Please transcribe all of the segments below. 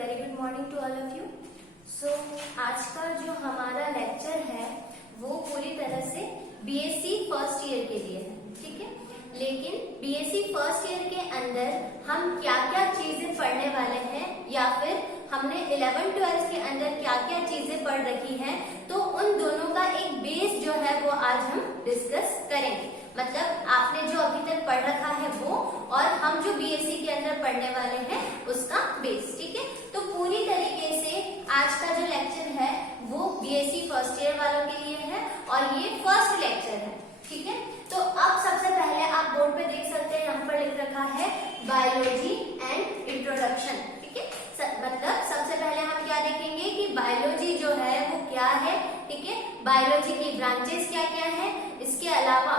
Very good morning to all of you. So आज का जो हमारा लेक्चर है वो पूरी तरह से बीएससी फर्स्ट ईयर के लिए है, ठीक है। लेकिन बीएससी फर्स्ट ईयर के अंदर हम क्या क्या चीजें पढ़ने वाले हैं या फिर हमने 11-12 के अंदर क्या क्या चीजें पढ़ रखी हैं, तो उन दोनों का एक बेस जो है वो आज हम डिस्कस करेंगे। मतलब आपने जो अभी तक पढ़ रखा है वो और हम जो बीएससी के अंदर पढ़ने वाले हैं उसका बेस, ठीक है। तो पूरी तरीके से आज का जो लेक्चर है वो बीएससी फर्स्ट ईयर वालों के लिए है और ये फर्स्ट लेक्चर है, ठीक है। तो अब सबसे पहले आप बोर्ड पे देख सकते हैं, यहाँ पर लिख रखा है बायोलॉजी एंड इंट्रोडक्शन, ठीक है। मतलब सबसे पहले हम क्या देखेंगे कि बायोलॉजी जो है वो क्या है, ठीक है। बायोलॉजी की ब्रांचेस क्या क्या है, इसके अलावा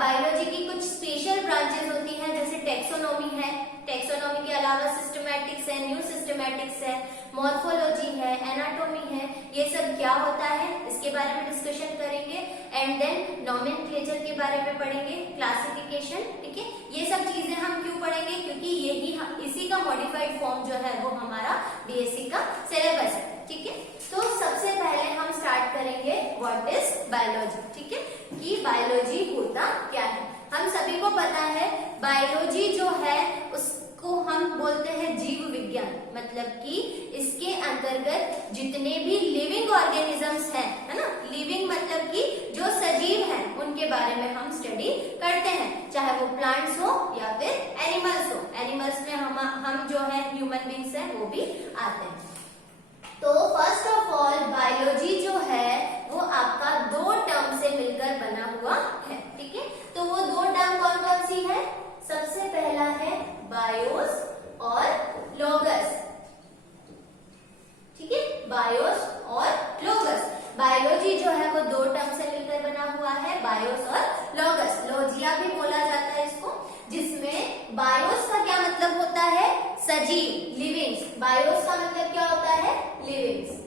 बायोलॉजी की कुछ स्पेशल ब्रांचेस होती हैं, जैसे टेक्सोनॉमी है, टेक्सोनॉमी के अलावा सिस्टमैटिक्स है, न्यू सिस्टमैटिक्स है, मॉर्फोलॉजी है, एनाटॉमी है, ये सब क्या होता है इसके बारे में डिस्कशन करेंगे। एंड देन नोमेनक्लेचर के बारे में पढ़ेंगे, क्लासिफिकेशन, ठीक है। ये सब चीजें हम क्यों पढ़ेंगे, क्योंकि यही इसी का मॉडिफाइड फॉर्म जो है वो हमारा बीएससी का सिलेबस है, ठीक है। तो सबसे पहले हम स्टार्ट करेंगे व्हाट इज बायोलॉजी, ठीक है, कि बायोलॉजी होता क्या है। हम सभी को पता है बायोलॉजी जो है उसको हम बोलते हैं जीव विज्ञान, मतलब कि इसके अंतर्गत जितने भी लिविंग ऑर्गेनिजम्स हैं, है ना, लिविंग मतलब कि जो सजीव हैं उनके बारे में हम स्टडी करते हैं, चाहे वो प्लांट्स हो या फिर एनिमल्स हो। एनिमल्स में हम जो है ह्यूमन बींग्स हैं वो भी आते हैं। तो फर्स्ट ऑफ ऑल बायोलॉजी जो है वो आपका दो टर्म से मिलकर बना हुआ है, ठीक है। तो वो दो टर्म कौन कौन सी है, सबसे पहला है बायोस और लोगस, ठीक है, बायोस और लोगस। बायोलॉजी जो है वो दो टर्म से मिलकर बना हुआ है, बायोस और लोगस। लोजिया भी बोला जाता है इसको, जिसमें बायोस का क्या मतलब होता है, सजीव, लिविंग्स। बायोस का मतलब क्या होता है, लिविंग्स।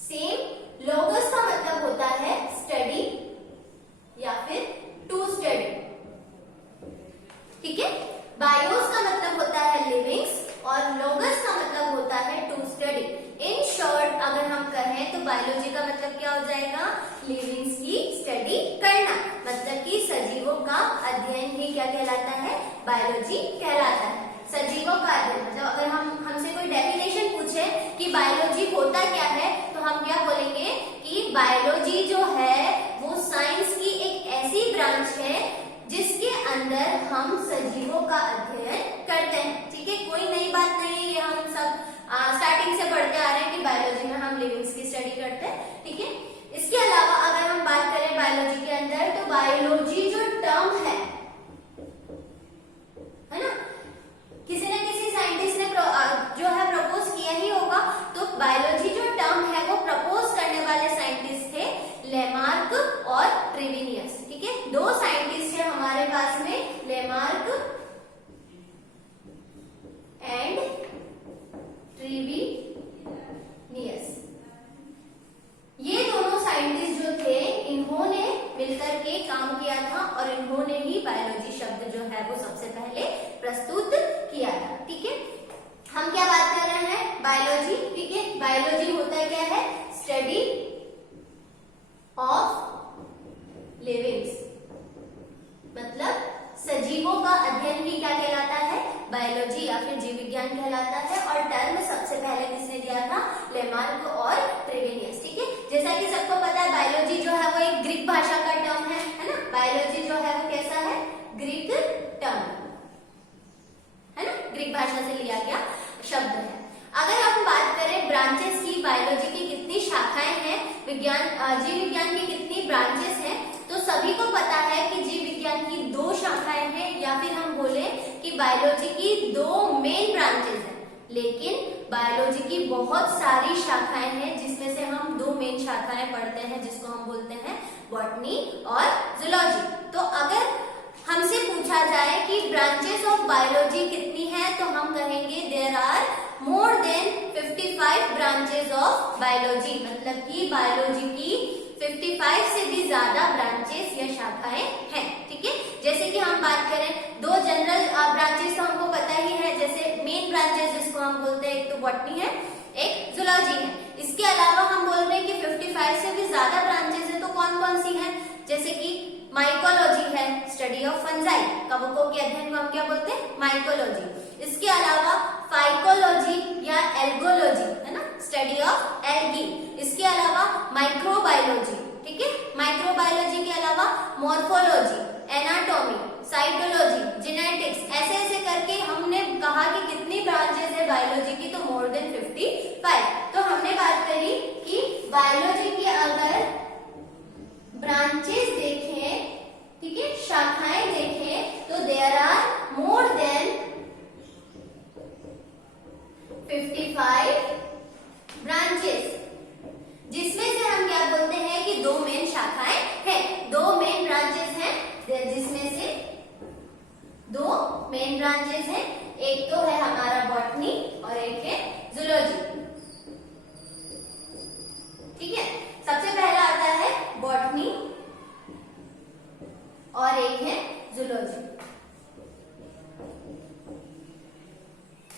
सेम लोगस का मतलब होता है स्टडी या फिर टू स्टडी, ठीक है। बायोस का मतलब होता है लिविंग्स और लोगस का मतलब होता है टू स्टडी। इन शॉर्ट अगर हम कहें तो बायोलॉजी का मतलब क्या हो जाएगा, लिविंग्स की स्टडी करना, मतलब कि सजीवों का अध्ययन ही क्या कहलाता है, बायोलॉजी कहलाता है। सजीवों का अध्ययन मतलब अगर हमसे कोई डेफिनेशन पूछे कि बायोलॉजी होता क्या है, तो हम क्या बोलेंगे कि बायोलॉजी जो है वो साइंस की एक ऐसी ब्रांच है जिसके अंदर हम सजीवों का अध्ययन करते हैं, ठीक है। कोई नई बात नहीं है, ये हम सब स्टार्टिंग से पढ़ते आ रहे हैं कि बायोलॉजी में हम लिविंग्स की स्टडी करते हैं, ठीक है। इसके अलावा अगर हम बात करें बायोलॉजी के अंदर, तो बायोलॉजी जो टर्म है ना, किसी न किसी साइंटिस्ट ने जो है प्रपोज किया ही होगा। तो बायोलॉजी जो टर्म है वो प्रपोज करने वाले साइंटिस्ट थे लेमार्क और ट्रेविनियस, ठीक है। दो साइंटिस्ट है हमारे पास में, लेमार्क एंड ट्रेविनियस। ये दोनों साइंटिस्ट जो थे इन्होंने मिलकर के काम किया था और इन्होंने ही बायोलॉजी शब्द जो है वो सबसे पहले प्रस्तुत किया था, ठीक है। हम क्या बात कर रहे हैं, बायोलॉजी, ठीक है। बायोलॉजी होता क्या है, स्टडी ऑफ लिविंग्स, मतलब सजीवों का अध्ययन भी क्या कहलाता है, बायोलॉजी या फिर जीव विज्ञान कहलाता है। और टर्म सबसे पहले किसने दिया था, लेमार्क और ट्रेविनियस, ठीक है। जैसा कि सबको पता है बायोलॉजी जो है वो एक ग्रीक भाषा का टर्म है ना। बायोलॉजी जो है वो कैसा है, ग्रीक टर्म है ना, ग्रीक भाषा से लिया गया शब्द है। अगर हम बात करें ब्रांचेस की, बायोलॉजी की कितनी शाखाएं हैं, जीव विज्ञान की कितनी ब्रांचेस हैं, तो सभी को पता है कि जीव विज्ञान की दो शाखाएं हैं, या फिर हम बोले कि बायोलॉजी की दो मेन ब्रांचेस हैं। लेकिन बायोलॉजी की बहुत सारी शाखाएं हैं, जिसमें से हम दो मेन शाखाएं पढ़ते हैं, जिसको हम बोलते हैं बॉटनी और जूलॉजी। तो अगर हमसे पूछा जाए कि ब्रांचेस ऑफ बायोलॉजी कितनी है, तो हम कहेंगे there are more than 55 branches of biology, मतलब कि बायोलॉजी की 55 से भी ज्यादा ब्रांचेस या शाखाएं हैं, ठीक है। जैसे कि हम बात करें दो जनरल ब्रांचेस तो हमको पता ही है, जैसे मेन ब्रांचेस जिसको हम बोलते हैं, एक तो बॉटनी है, एक जूलॉजी है। इसके अलावा हम बोल रहे हैं कि 55 से भी ज्यादा ब्रांचेस है, तो कौन कौन सी है? जैसे कि माइकोलॉजी है, स्टडी ऑफ फंजाई, कवकों के अध्ययन को हम क्या बोलते हैं? माइकोलॉजी। इसके अलावा फाइकोलॉजी या एल्गोलॉजी है ना, स्टडी ऑफ एल्गी। इसके अलावा माइक्रोबायोलॉजी, ठीक है, माइक्रोबायोलॉजी के अलावा मॉर्फोलॉजी, एनाटॉमी, साइटोलॉजी, जेनेटिक्स, ऐसे ऐसे करके हमने कहा कि कितनी ब्रांचेस है बायोलॉजी की, तो मोर देन 55। तो हमने बात करी कि बायोलॉजी की अगर ब्रांचेस देखें, ठीक है, शाखाएं देखें, तो there are more than 55 branches, जिसमें से हम क्या बोलते हैं कि 2 मेन शाखाएं हैं, 2 मेन ब्रांचेस हैं, जिसमें से 2 मेन ब्रांचेस हैं। एक तो है हमारा बॉटनी और एक है जूलॉजी, ठीक है। सबसे पहला आता है बॉटनी और एक है जूलॉजी।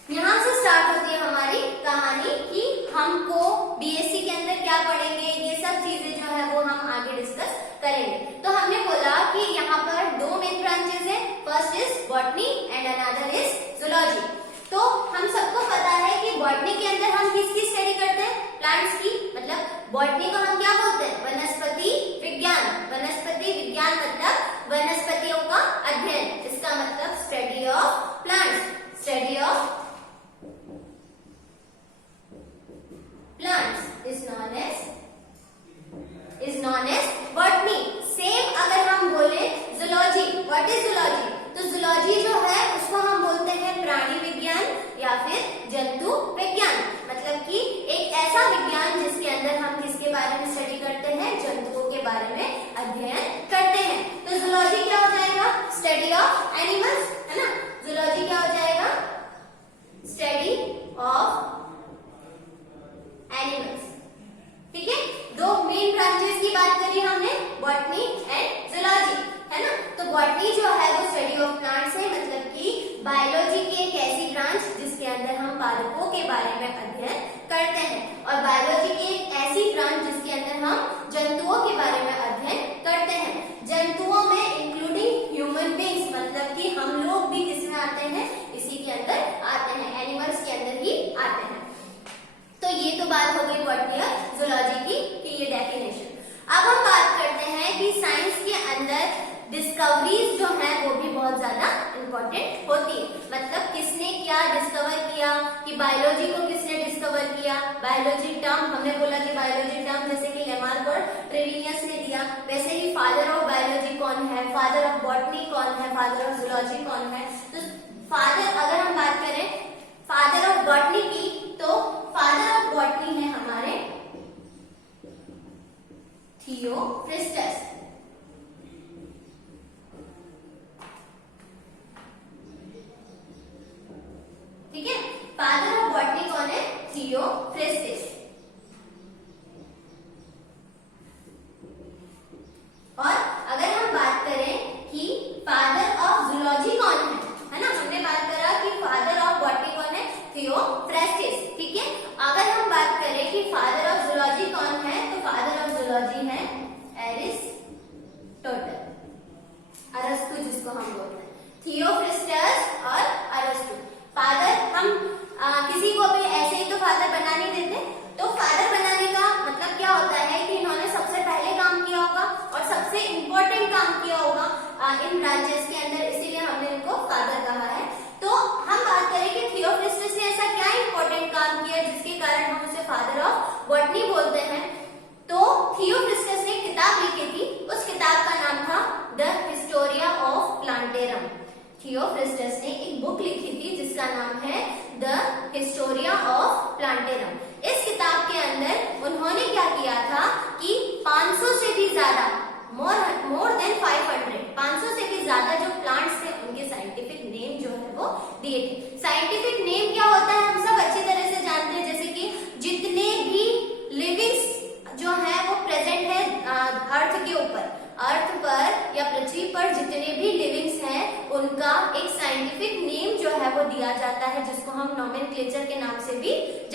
यहां से स्टार्ट होती है हमारी कहानी कि हमको बीएससी के अंदर क्या पढ़ेंगे, ये सब चीजें जो है वो हम आगे डिस्कस करेंगे। तो हमने बोला कि यहाँ पर 2 मेन ब्रांचेस है, first is botany and another is zoology. तो हम सबको पता है कि बॉटनी के अंदर हम किसकी स्टडी करते हैं? प्लांट्स की। मतलब बॉटनी को हम क्या बोलते हैं? वनस्पति विज्ञान। वनस्पति विज्ञान मतलब वनस्पतियों का अध्ययन, इसका मतलब study of plants, study of plants is known as botany. Same अगर हम बोले जूलॉजी, व्हाट इज जूलॉजी? तो जूलॉजी जो है उसको हम बोलते हैं प्राणी विज्ञान या फिर जंतु विज्ञान। मतलब कि एक ऐसा विज्ञान जिसके अंदर हम किसके बारे में स्टडी करते हैं? जंतुओं के बारे में अध्ययन करते हैं। तो जूलॉजी क्या हो जाएगा? स्टडी ऑफ एनिमल्स, है ना। जूलॉजी क्या हो जाएगा? स्टडी ऑफ एनिमल्स, ठीक है। 2 मेन ब्रांचेस की बात करी हमने, बॉटनी एंड जूलॉजी, है ना। तो बॉटनी जो है वो स्टडी ऑफ प्लांट्स है, मतलब कि बायोलॉजी की एक ऐसी ब्रांच जिसके अंदर हम पादपों के बारे में अध्ययन करते हैं, और बायोलॉजी की एक ऐसी ब्रांच जिसके अंदर हम जंतुओं के बारे में अध्ययन करते हैं। जंतुओं में इंक्लूडिंग ह्यूमन बींग्स, मतलब कि हम लोग भी किसमें आते हैं? इसी के अंदर आते हैं, एनिमल्स के अंदर ही आते हैं। तो ये तो बात हो गई बॉटनी और जूलॉजी की, कि ये डेफिनेशन। अब हम बात करते हैं कि साइंस के अंदर डिस्कवरीज जो है वो भी बहुत ज्यादा इंपॉर्टेंट होती है। मतलब किसने क्या डिस्कवर किया, कि बायोलॉजी को किसने डिस्कवर किया। बायोलॉजी टर्म हमने बोला कि बायोलॉजी टर्म जैसे कि लेमार्क और ट्रेविनियस ने दिया, वैसे ही फादर ऑफ बायोलॉजी कौन है, फादर ऑफ बॉटनी कौन है, फादर ऑफ जूलॉजी कौन है। तो फादर, अगर हम बात करें फादर ऑफ बॉटनी की, तो फादर ऑफ बॉटनी है हमारे थियोफ्रिस्टस, ठीक है। फादर ऑफ बॉटनी कौन है? थियोफ्रिस्टस। और अगर हम बात करें कि फादर ऑफ जूलॉजी कौन है ना, हमने बात करा कि फादर ऑफ बॉटनी कौन है? थियोफ्रास्टस, ठीक है। अगर हम बात करें कि फादर ऑफ जूलॉजी कौन है, तो फादर ऑफ जूलॉजी है एरिस्टोटल, अरस्तु जिसको हम बोलते हैं। थियोफ्रिस्टस और अरस्तु फादर, हम किसी को भी ऐसे ही तो फादर बना नहीं देते। तो फादर बनाने का मतलब क्या होता है कि इन्होंने सबसे पहले काम किया होगा और सबसे इम्पोर्टेंट काम किया होगा इन ब्रांचेस के अंदर, इसीलिए हमने इनको फादर कहा है। तो हम बात करें कि थियोफ्रिस्टस ने ऐसा क्या इंपॉर्टेंट काम किया जिसके कारण हम उसे फादर ऑफ बॉटनी बोलते हैं। तो थियोफ्रिस्टस ने किताब लिखी थी, उस किताब का नाम था द हिस्टोरिया ऑफ प्लांटेरम। थियोफ्रिस्टस ने एक बुक लिखी थी जिसका नाम है द हिस्टोरिया ऑफ प्लांटेरम। इस किताब के अंदर उन्होंने क्या किया था कि 500 से भी ज्यादा, मोर देन 500 से भी ज्यादा जो प्लांट्स थे उनके साइंटिफिक नेम जो है वो दिए थे। साइंटिफिक नेम क्या होता है हम सब अच्छी तरह से जानते हैं, जैसे कि जितने भी लिविंग्स जो है वो प्रेजेंट है अर्थ के ऊपर, अर्थ पर या पृथ्वी पर जितने भी लिविंग्स हैं उनका एक साइंटिफिक नेम जो है वो दिया जाता है,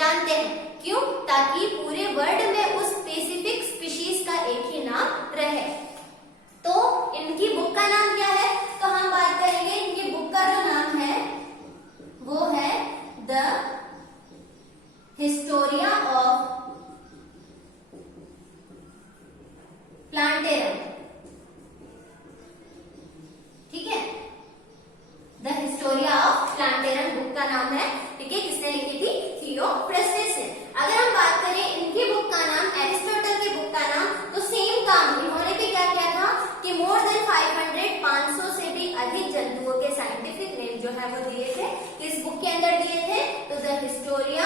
जानते हैं। क्यों? ताकि पूरे वर्ल्ड में उस स्पेसिफिक स्पीशीज का एक ही नाम रहे। तो इनकी बुक का नाम क्या है? तो हम बात करेंगे इनकी बुक का जो नाम है वो है द हिस्टोरिया ऑफ प्लांटेरम। ठीक है, the Historia of plantarum book का नाम है। ठीक है, किसने लिखी थी? थियोफ्रेस्टस ने। अगर हम बात करें इनकी बुक का नाम, एरिस्टोटल की बुक का नाम, तो सेम काम इन्होंने भी क्या किया था कि मोर देन 500 से भी अधिक जंतुओं के साइंटिफिक नेम जो है वो दिए थे। किस बुक के अंदर दिए थे? तो द हिस्टोरिया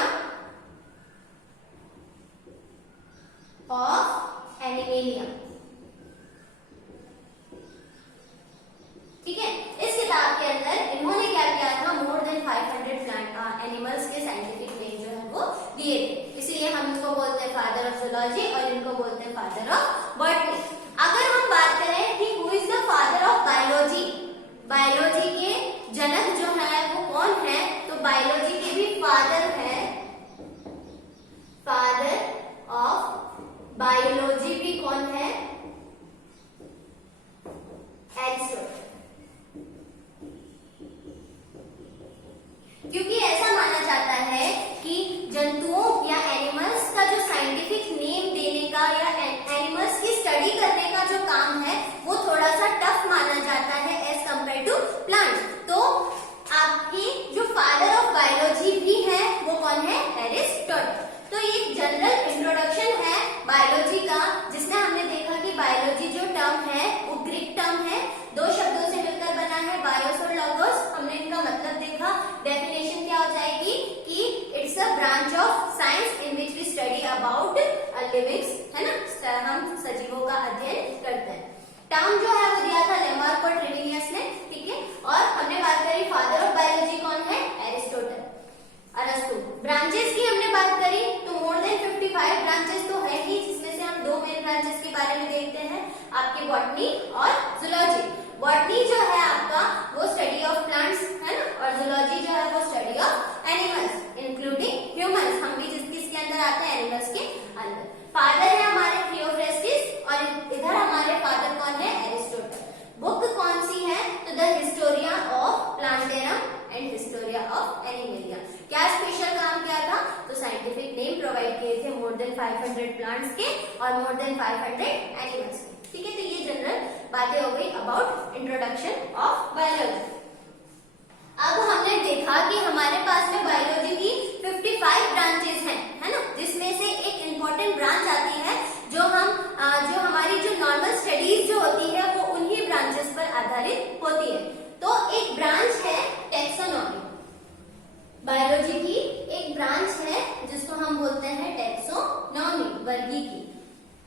ऑफ एनिमेलिया। ठीक है, इस किताब के अंदर इन्होंने क्या किया था? मोर देन 500 प्लांट एनिमल्स के साइंटिफिक नेम जो है वो दिए थे। इसीलिए हम इनको बोलते हैं फादर ऑफ जूलॉजी और इनको बोलते हैं फादर ऑफ बॉटनी। अगर हम बात करें कि who is the father of biology, biology के जनक जो है वो कौन है? तो बायोलॉजी के भी फादर है, फादर ऑफ बायोलॉजी भी कौन है? एरिस्टोटल। क्योंकि ऐसा माना जाता है कि जंतुओं या एनिमल्स का जो साइंटिफिक नेम देने का या एनिमल्स की स्टडी करने का जो काम है वो थोड़ा सा टफ माना जाता है एज कंपेयर टू प्लांट्स। तो आपकी जो फादर ऑफ बायोलॉजी भी है वो कौन है? एरिस्टोटल। तो ये जनरल इंट्रोडक्शन है बायोलॉजी का, जिसमें हमने देखा कि बायोलॉजी जो टर्म है वो ग्रीक टर्म है, दो शब्दों से मिलकर बना है, बायोस और लोगोस। हमने इनका मतलब देखा। डेफिनेशन क्या हो जाएगी कि it's a branch of science in which we study about livings, है ना, हम सजीवों का अध्ययन करते हैं। टर्म जो है वो दिया था लेमार्क और ट्रेविनियस ने। ठीक है, और हमने बात करी फादर ऑफ बायोलॉजी कौन है? एरिस्टोटल, अरस्तु। ब्रांचेस की हमने बात करी तो मोर देन 55 ब्रांचेस तो है ही, जिसमें से हम दो मेन ब्रांचेस के बारे में देखते हैं, आपकी बॉटनी और जूलॉजी। बॉटनी जो है आपका वो स्टडी ऑफ प्लांट्स है ना, और जूलॉजी जो है वो study of animals including humans. हम भी किसके अंदर आते हैं? एनिमल्स के अंदर। फादर है हमारे थियोफ्रेस्टिस और इधर हमारे फादर कौन है? एरिस्टोटल। बुक कौन सी है? तो the Historia of plantarum and Historia of animalia. क्या स्पेशल काम किया था? तो साइंटिफिक नेम प्रोवाइड किए थे मोर देन 500 प्लांट्स के और मोर देन 500 एनिमल्स के। ठीक है, तो ये जनरल बातें हो गई अबाउट इंट्रोडक्शन ऑफ बायोलॉजी। अब हमने देखा कि हमारे पास में बायोलॉजी की 55 ब्रांचेस हैं, है ना, जिसमें से एक इंपॉर्टेंट ब्रांच आती है जो हमारी जो नॉर्मल स्टडीज जो होती है वो उन्हीं ब्रांचेस पर आधारित होती है। तो एक ब्रांच है टैक्सोनॉमी। बायोलॉजी की एक ब्रांच है जिसको हम बोलते हैं टैक्सोनॉमी, वर्गीकी।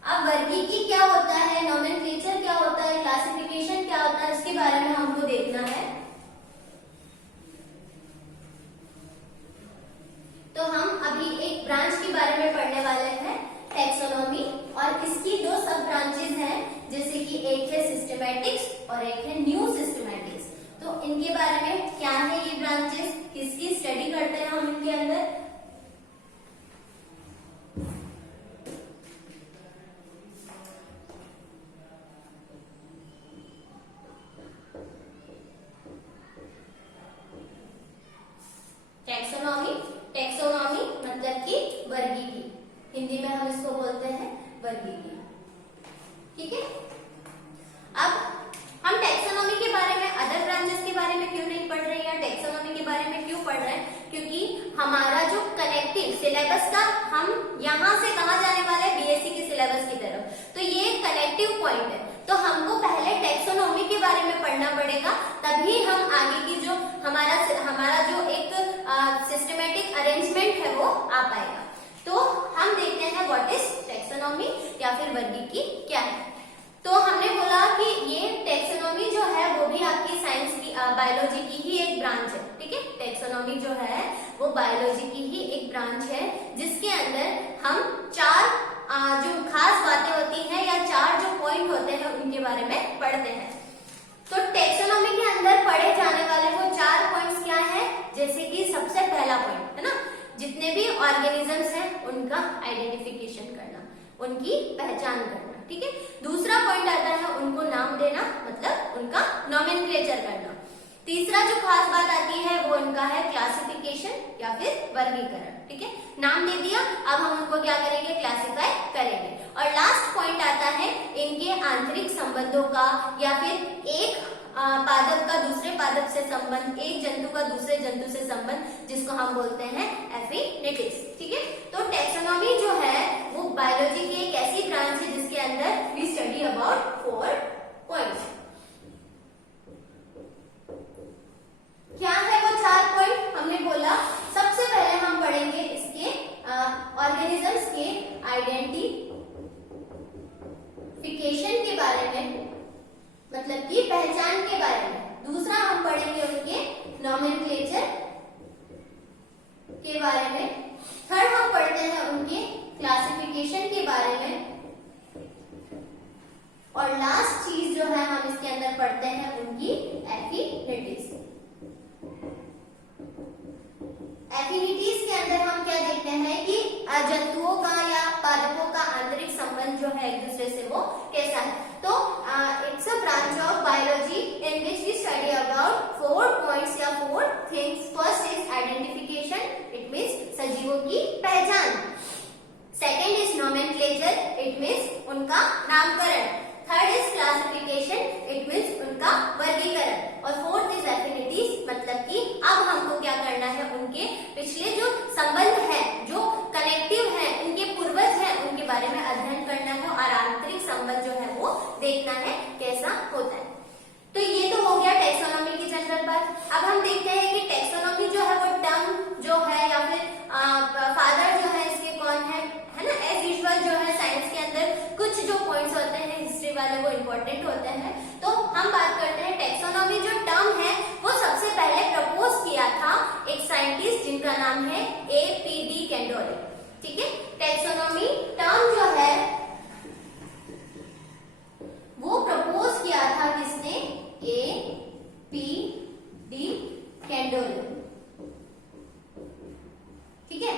अब वर्गीकी क्या होता है, नोमेनक्लेचर क्या होता है, क्लासिफिकेशन क्या होता है, इसके बारे में हमको देखना है। तो हम अभी एक ब्रांच के बारे में पढ़ने वाले हैं, टैक्सोनॉमी, और इसकी दो सब ब्रांचेस हैं, जैसे कि एक है सिस्टमैटिक्स और एक है न्यू सिस्टमैटिक्स। तो इनके बारे में क्या है ये ब्रांचेस, किसकी स्टडी करते हैं हम इनके अंदर? टैक्सोनॉमी, टैक्सोनॉमी मतलब कि वर्गीकी, हिंदी में हम इसको बोलते हैं वर्गीकी। ठीक है, अब हम टैक्सोनॉमी के बारे में, अदर ब्रांचेस के बारे में क्यों नहीं पढ़ रहे हैं या टैक्सोनॉमी के बारे में क्यों पढ़ रहे हैं? क्योंकि हमारा जो कनेक्टिव सिलेबस का, हम यहाँ से कहाँ जाने वाले हैं? बीएससी के सिलेबस की तरफ। तो ये कनेक्टिव पॉइंट है, तो हमको पहले टैक्सोनॉमी के बारे में पढ़ना पड़ेगा, तभी हम आगे की जो हमारा जो एक सिस्टमैटिक अरेंजमेंट है वो आ पाएगा। तो हम देखते हैं व्हाट इज टैक्सोनॉमी या फिर वर्गीकी क्या है। तो हमने बोला कि ये टैक्सोनॉमी जो है वो भी आपकी साइंस की, बायोलॉजी की ही एक ब्रांच है। ठीक है, टैक्सोनॉमी जो है वो बायोलॉजी की ही एक ब्रांच है, जिसके अंदर हम चार जो खास बातें होती हैं या चार जो पॉइंट होते हैं उनके बारे में पढ़ते हैं। तो टैक्सोनॉमी के अंदर पढ़े जाने वाले वो चार पॉइंट्स क्या है? जैसे कि सबसे पहला पॉइंट है ना, जितने भी के ऑर्गेनिजम्स हैं उनका आइडेंटिफिकेशन करना, उनकी पहचान करना, ठीक है। दूसरा पॉइंट आता है उनको नाम देना, मतलब उनका नॉमेनक्लेचर करना। तीसरा जो खास बात आती है वो उनका है क्लासिफिकेशन या फिर वर्गीकरण, ठीक है। नाम दे दिया, अब हम उनको क्या करेंगे, क्लासिफाई करेंगे। और लास्ट पॉइंट आता है इनके आंतरिक संबंधों का या फिर एक पादप का दूसरे पादप से संबंध, एक जंतु का दूसरे जंतु से संबंध, जिसको हम बोलते हैं एफिनिटीज, ठीक है। तो टैक्सोनॉमी जो है वो बायोलॉजी की एक ऐसी ब्रांच है जिसके अंदर वी स्टडी अबाउट 4 पॉइंट्स। क्या है वो 4 पॉइंट? हमने बोला सबसे पहले हम पढ़ेंगे इसके ऑर्गेनिजम्स के आइडेंटिफिकेशन के बारे में, मतलब कि पहचान के बारे में। दूसरा हम पढ़ेंगे उनके नॉमेनक्लेचर के बारे में। थर्ड हम पढ़ते हैं उनके क्लासिफिकेशन के बारे में। और लास्ट चीज जो है हम इसके अंदर पढ़ते हैं उनकी एफिनिटीज। एफिनिटीज के अंदर हम क्या देखते हैं कि जंतुओं का या पादपों का आंतरिक संबंध जो है एक दूसरे से वो कैसा है। तो it's a branch of biology in which we study about 4 points या 4 things. First is identification, it means सजीवों की पहचान। Second is nomenclature, it means उनका नामकरण। Third is classification, it means उनका वर्गीकरण। और फोर्थ इज एफिनिटीज, मतलब कि अब हमको क्या करना है, उनके पिछले जो संबंध है, जो कनेक्टिव है, उनके पूर्वज हैं, उनके बारे में अध्ययन करना है और आंतरिक संबंध जो है वो देखना है कैसा होता है। तो ये तो हो गया टैक्सोनॉमी की जनरल बात। अब हम देखते हैं कि टैक्सोनॉमी जो है वो टर्म जो है या फिर फादर जो है इसके कौन है ना। एज यूजुअल जो है साइंस के अंदर कुछ जो पॉइंट्स होते हैं हिस्ट्री वाले वो इम्पोर्टेंट होते हैं। तो हम बात करते हैं टैक्सोनॉमी जो टर्म है वो सबसे पहले प्रपोज किया था एक साइंटिस्ट जिनका नाम है APD कैंडोले, ठीक है। टैक्सोनॉमी टर्म जो है वो प्रपोज किया था किसने, APD कैंडोले, ठीक है।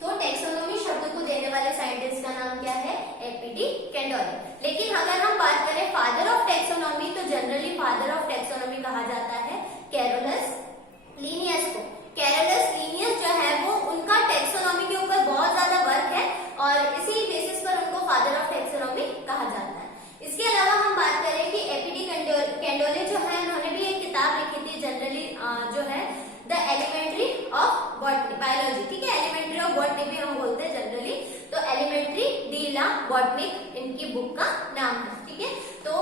तो टैक्सोनॉमी शब्द को देने वाले साइंटिस्ट का नाम क्या है, APD कैंडोले। लेकिन अगर हम बात करें फादर ऑफ टैक्सोनॉमी, तो जनरली फादर ऑफ टैक्सोनॉमी कहा जाता है कैरोलस लीनियस को। कैरोलस लीनियस जो है वो उनका टैक्सोनॉमी के ऊपर बहुत ज्यादा वर्क है और इसी बेसिस पर उनको फादर ऑफ टैक्सोनॉमी कहा जाता है। इसके अलावा हम बात करें कि APD कैंडोले जो है उन्होंने भी एक किताब लिखी थी जनरली जो है the elementary of botany biology, ठीक है। एलिमेंट्री ऑफ बॉटनी भी हम बोलते हैं जनरली, तो एलिमेंट्री डी ला बॉटनिक इनकी बुक का नाम है, ठीक है। तो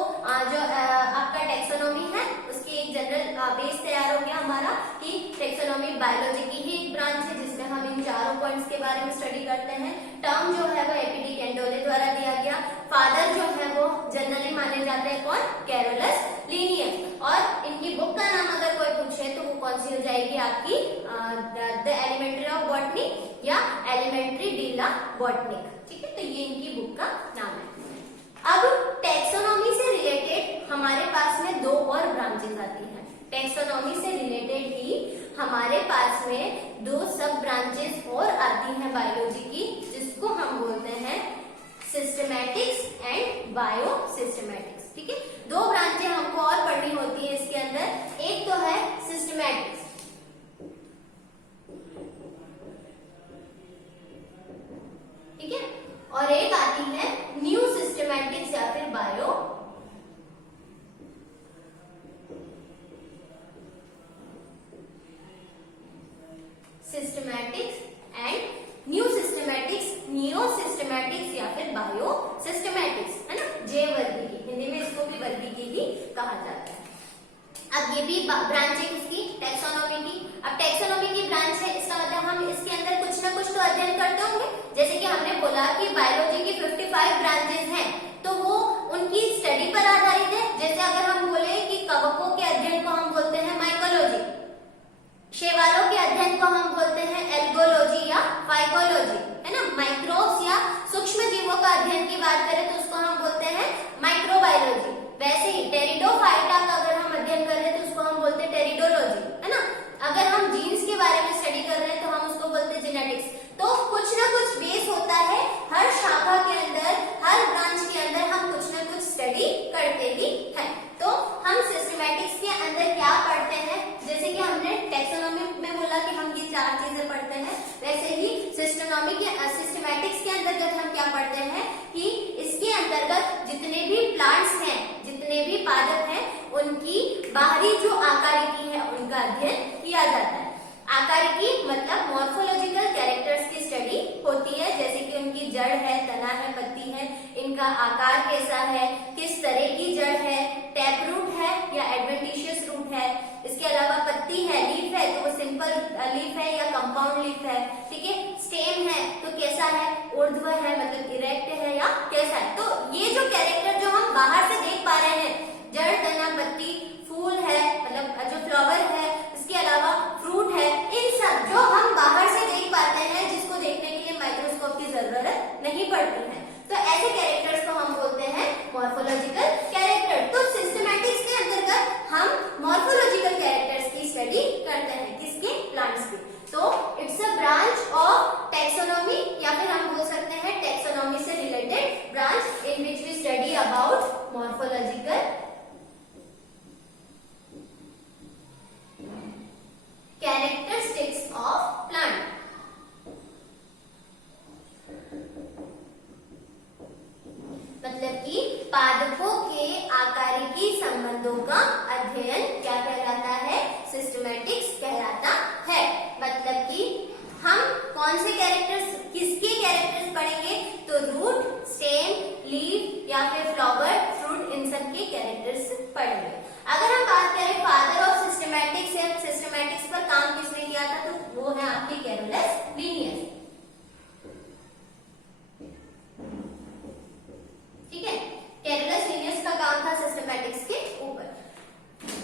जो आपका टैक्सोनॉमी है उसकी एक जनरल बेस तैयार हो गया हमारा कि टैक्सोनॉमी बायोलॉजी की ही एक ब्रांच है जिसमें हम इन चारों पॉइंट्स के बारे में स्टडी करते हैं। टर्म जो है वो APD कैंडोले द्वारा दिया गया। फादर जो है वो जनरली माने जाते हैं कौन, कैरोलस लीनियस। और इनकी बुक का नाम अगर कोई पूछे तो वो कौन सी हो जाएगी आपकी, द एलिमेंट्री ऑफ बॉटनी या एलिमेंट्री डी ला बॉटनिक, ठीक है। तो ये इनकी बुक का नाम है। अब टैक्सोनॉमी से रिलेटेड हमारे पास में 2 और ब्रांचेस आती हैं। टैक्सोनॉमी से रिलेटेड ही हमारे पास में 2 सब ब्रांचेस और आती हैं बायोलॉजी की, जिसको हम बोलते हैं सिस्टमैटिक्स एंड बायोसिस्टमैटिक्स, ठीक है। 2 ब्रांचें हमको और पढ़नी होती है इसके अंदर। एक तो है सिस्टमैटिक्स, ठीक है, और एक आती है न्यू सिस्टमैटिक्स या फिर bio systematics and new systematics, neo systematics या फिर बायो सिस्टमैटिक्स, है ना। जे वर्गी की, हिंदी में इसको भी वर्गी की ही कहा जाता है। अब ये भी ब्रांच है किसकी, टैक्सोनॉमी की। अब टैक्सोनॉमी की ब्रांच है, इसका मतलब हम इसके अंदर कुछ ना कुछ तो अध्ययन करते होंगे। जैसे कि हमने बोला कि बायोलॉजी की 55 ब्रांचेस हैं, तो वो उनकी स्टडी पर आधारित है। जैसे अगर हम बोले कि कवकों के अध्ययन को हम बोलते हैं माइकोलॉजी, शैवालों के अध्ययन को हम बोलते हैं एल्गोलॉजी या फाइकोलॉजी, है ना। माइक्रोब्स या सूक्ष्म जीवों का अध्ययन की बात करें तो उसको हम बोलते हैं माइक्रोबायोलॉजी। वैसे ही टेरिडोफाइटा का अगर हम अध्ययन कर रहे हैं तो उसको हम बोलते हैं टेरिडोलॉजी, है ना। अगर हम जीन्स के बारे में स्टडी कर रहे हैं तो हम उसको बोलते हैं जेनेटिक्स। तो कुछ बेस होता है, हर शाखा के अंदर, हर ब्रांच के अंदर हम कुछ ना कुछ स्टडी करते ही हैं। तो हम सिस्टमैटिक्स के अंदर क्या पढ़ते हैं, जैसे कि हमने टैक्सोनॉमी में बोला कि हम ये 4 चीजें पढ़ते हैं, वैसे ही सिस्टमैटिक्स के अंतर्गत हम क्या पढ़ते हैं कि इसके अंतर्गत जितने भी प्लांट्स हैं, जितने भी पादप हैं, उनकी बाहरी जो आकारिकी है उनका अध्ययन किया जाता है। आकारिकी मतलब मॉर्फोलॉजिकल कैरेक्टर्स की स्टडी होती है, जैसे कि उनकी जड़ है, तना है, पत्ती है, इनका आकार कैसा है, किस तरह की जड़ है, टैप रूट है या एडवेंटिशियस रूट है, इसके अलावा पत्ती है, लीफ है तो वो सिंपल लीफ है या कंपाउंड लीफ है, ठीक है, स्टेम है तो कैसा है, ऊर्ध्व है मतलब इरेक्ट है या कैसा है। तो ये जो कैरेक्टर जो हम बाहर से देख पा रहे हैं, जड़, तना, पत्ती, फूल है मतलब जो फ्लावर है, इसके अलावा फ्रूट है, इन सब जो हम बाहर से देख पाते हैं, जिसको देखने के लिए माइक्रोस्कोप की जरूरत नहीं पड़ती है, तो ऐसे कैरेक्टर्स को हम बोलते हैं मॉर्फोलॉजिकल कैरेक्टर। तो सिस्टमैटिक्स के अंतर्गत हम मॉर्फोलॉजिकल कैरेक्टर्स की स्टडी करते हैं, किसके, प्लांट्स की। तो it's a branch of taxonomy, या फिर हम बोल सकते हैं टैक्सोनॉमी से related branch in which we study about morphological characteristics of plant. मतलब कि पादपों के आकारिकी संबंधों का अध्ययन क्या कहलाता है, सिस्टमैटिक्स कहलाता है। मतलब कि हम कौन से कैरेक्टर्स, किसके कैरेक्टर्स पढ़ेंगे, तो रूट, स्टेम, लीफ या फिर फ्लावर, फ्रूट, इन सब के कैरेक्टर्स पढ़ेंगे। अगर हम बात करें फादर ऑफ सिस्टमैटिक्स या सिस्टमैटिक्स पर काम किसने किया था, तो वो है आपके कैरोलस लीनियस, ठीक है, कैरोलस लीनियस का काम था सिस्टमैटिक्स के ऊपर।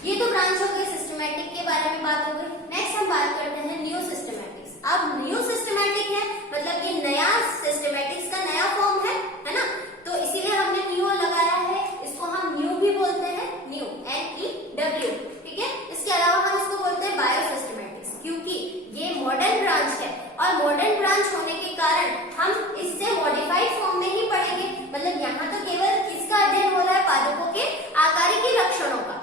ये तो ब्रांच हो गई, सिस्टमैटिक के बारे में बात हो गई। नेक्स्ट हम बात करते हैं न्यू सिस्टमैटिक्स। अब न्यू सिस्टमैटिक है मतलब कि नया सिस्टमैटिक्स का नया फॉर्म है ना, तो इसीलिए हमने न्यू लगाया है, इसको हम न्यू भी बोलते हैं, न्यू NEW, ठीक है। इसके अलावा हम इसको बोलते हैं बायो सिस्टमैटिक्स, क्योंकि ये मॉडर्न ब्रांच है और मॉडर्न ब्रांच होने के कारण हम इससे मॉडिफाइड फॉर्म में ही पढ़ेंगे। मतलब यहाँ तो केवल किसका अध्ययन हो रहा है, पादपों के आकारिकी लक्षणों का।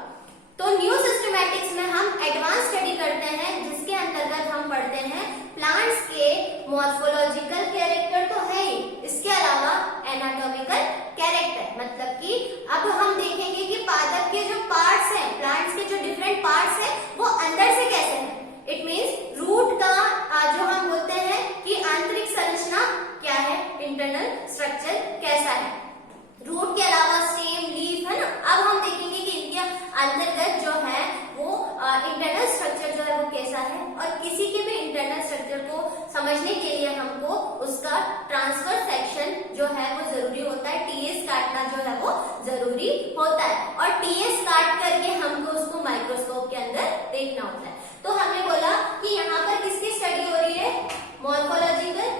तो न्यू सिस्टमैटिक्स में हम एडवांस स्टडी करते हैं, जिसके अंतर्गत हम पढ़ते हैं प्लांट्स के मॉर्फोलॉजिकल कैरेक्टर तो है ही, इसके अलावा एनाटॉमिकल कैरेक्टर। मतलब कि अब हम देखेंगे कि पादप के जो पार्ट्स हैं, प्लांट्स के जो डिफरेंट पार्ट्स हैं, वो अंदर से कैसे हैं। इट मीन्स रूट का जो हम बोलते हैं कि आंतरिक संरचना क्या है, इंटरनल स्ट्रक्चर कैसा है। रूट के अलावा स्टेम, लीफ है ना, अब हम देखेंगे कि इनके अंतर्गत जो है वो इंटरनल स्ट्रक्चर जो है वो कैसा है, और किसी के भी इंटरनल स्ट्रक्चर को समझने के लिए हमको उसका ट्रांसफर सेक्शन जो है वो जरूरी होता है, TS काटना जो है वो जरूरी होता है, और TS काट करके हमको उसको माइक्रोस्कोप के अंदर देखना होता है। तो हमने बोला कि यहाँ पर किसकी स्टडी हो रही है, morphological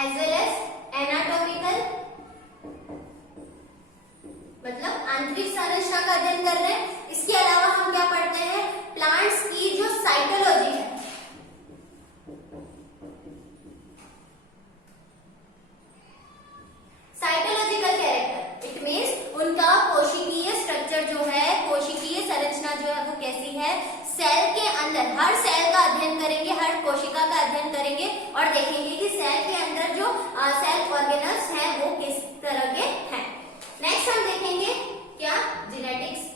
as well as anatomical, मतलब आंतरिक संरचना का अध्ययन कर रहे हैं। इसके अलावा हम क्या पढ़ते हैं, प्लांट्स की जो साइटोलॉजी है, साइटोलॉजिकल कैरेक्टर, इट मीन्स उनका कोशिकीय स्ट्रक्चर जो है, कोशिकीय संरचना जो है वो कैसी है, सेल के अंदर हर सेल का अध्ययन करेंगे, हर कोशिका का अध्ययन करेंगे और देखेंगे कि सेल के अंदर जो सेल ऑर्गेनल्स हैं वो किस तरह के हैं। नेक्स्ट हम देखेंगे क्या, जेनेटिक्स,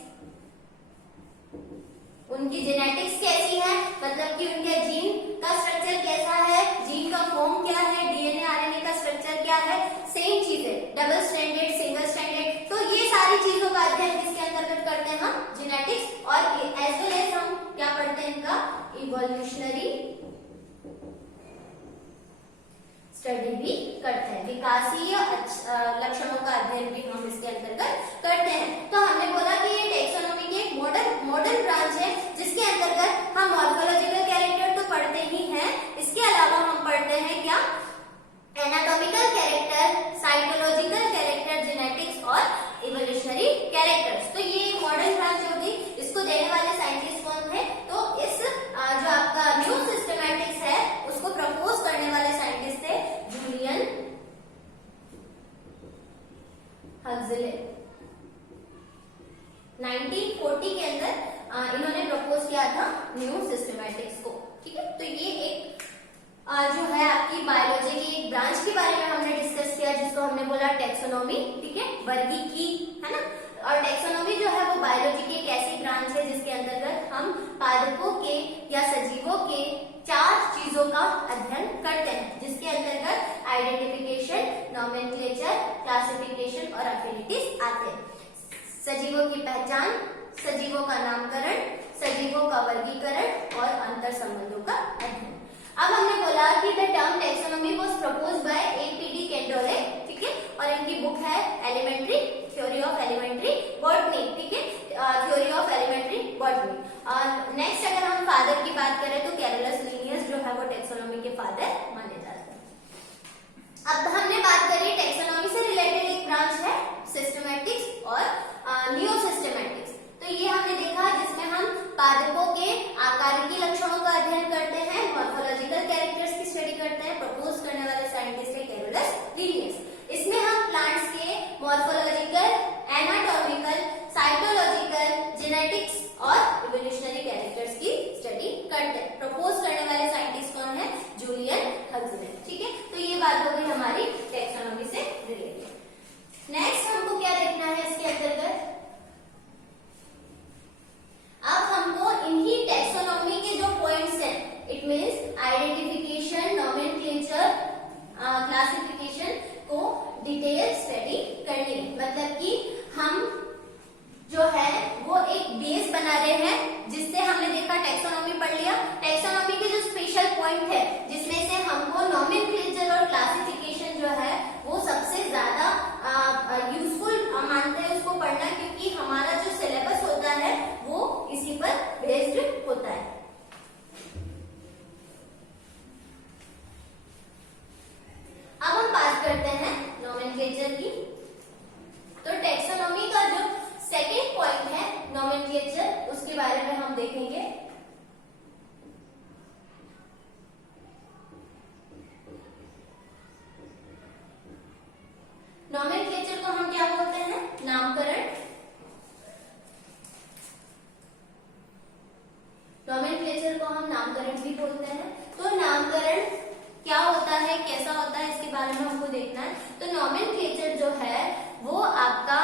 उनकी जेनेटिक्स कैसी है, मतलब कि उनके जीन का स्ट्रक्चर कैसा है, जीन का फॉर्म क्या है, DNA RNA का स्ट्रक्चर क्या है, सेम चीजें, डबल स्ट्रैंडेड, सिंगल स्ट्रैंडेड, तो ये सारी चीजों का अध्ययन किसके अंतर्गत करते हैं हम, जेनेटिक्स। और एज वेल एज हम क्या पढ़ते हैं, इनका इवोल्यूशनरी स्टडी भी करते हैं, विकासीय लक्षणों का अध्ययन भी हम इसके अंतर्गत करते हैं। तो हमने बोला कि ये टैक्सोनॉमी की एक मॉडर्न ब्रांच है, जिसके अंतर्गत हम मॉर्फोलॉजिकल कैरेक्टर तो पढ़ते ही हैं, इसके अलावा हम पढ़ते हैं क्या, anatomical character, cytological character, genetics और इवोल्यूशनरी कैरेक्टर्स। तो ये एक मॉडर्न ब्रांच होगी, इसको देने वाले साइंटिस्ट कौन थे, तो इस जो आपका न्यू सिस्टम जो है आपकी बायोलॉजी की एक ब्रांच के बारे में हमने डिस्कस किया, जिसको हमने बोला टैक्सोनॉमी, ठीक है, वर्गीकी, है ना। और टैक्सोनॉमी जो है वो बायोलॉजी की एक ऐसी ब्रांच है जिसके अंतर्गत हम पादपों के या सजीवों के 4 चीजों का अध्ययन करते हैं, जिसके अंतर्गत आइडेंटिफिकेशन, नोमेनक्लेचर, क्लासिफिकेशन और एफिनिटीज आते हैं। सजीवों की पहचान, सजीवों का नामकरण, सजीवों का वर्गीकरण और अंतर संबंधों का अध्ययन। अब हमने बोला कि the term taxonomy was proposed by APD. Candolle, ठीक है, और इनकी बुक है elementary theory of elementary botany, ठीक है, थ्योरी ऑफ एलिमेंट्री बॉटनी। और नेक्स्ट अगर हम फादर की बात करें तो कैरोलस लिनियस जो है वो टैक्सोनॉमी के फादर माने जाते हैं। अब हमने बात करी टैक्सोनॉमी से रिलेटेड एक ब्रांच है सिस्टमैटिक्स और नियो सिस्टमैटिक्स। तो ये हमने देखा जिसमें हम पादपों के आकारिकी लक्षणों का अध्ययन करते हैं, मॉर्फोलॉजिकल कैरेक्टर्स की स्टडी करते हैं। प्रपोज करने वाले साइंटिस्ट है कैरोलस लिनियस। इसमें हम प्लांट्स के मॉर्फोलॉजिकल, एनाटॉमिकल, साइटोलॉजिकल, जेनेटिक्स और इवोल्यूशनरी कैरेक्टर्स की स्टडी करते हैं। प्रपोज करने वाले साइंटिस्ट कौन है? जूलियन हक्सले, ठीक है। तो ये बात हो गई हमारी टैक्सोनॉमी से रिलेटेड। नेक्स्ट हमको क्या देखना है इसके अंतर्गत? अब हमको इन्हीं टैक्सोनॉमी के जो पॉइंट्स हैं, it means identification, nomenclature, classification को डिटेल स्टडी करनी है। मतलब कि हम जो है वो एक बेस बना रहे हैं, जिससे हमने देखा टैक्सोनॉमी पढ़ लिया। टैक्सोनॉमी के जो स्पेशल पॉइंट है जिसमें से हमको नोमेनक्लेचर और क्लासिफिकेशन जो है वो सबसे ज्यादा यूजफुल मानते हैं उसको पढ़ना, क्योंकि हमारा जो सिलेबस होता है वो इसी पर बेस्ड होता है। अब हम बात करते हैं नोमेनक्लेचर की। तो टैक्सोनॉमी का जो सेकेंड पॉइंट है नोमेनक्लेचर, उसके बारे में हम देखेंगे। नोमेनक्लेचर को हम क्या बोलते हैं? नामकरण। नोमेनक्लेचर को हम नामकरण भी बोलते हैं। तो नामकरण क्या होता है, कैसा होता है, इसके बारे में हमको देखना है। तो नोमेनक्लेचर जो है वो आपका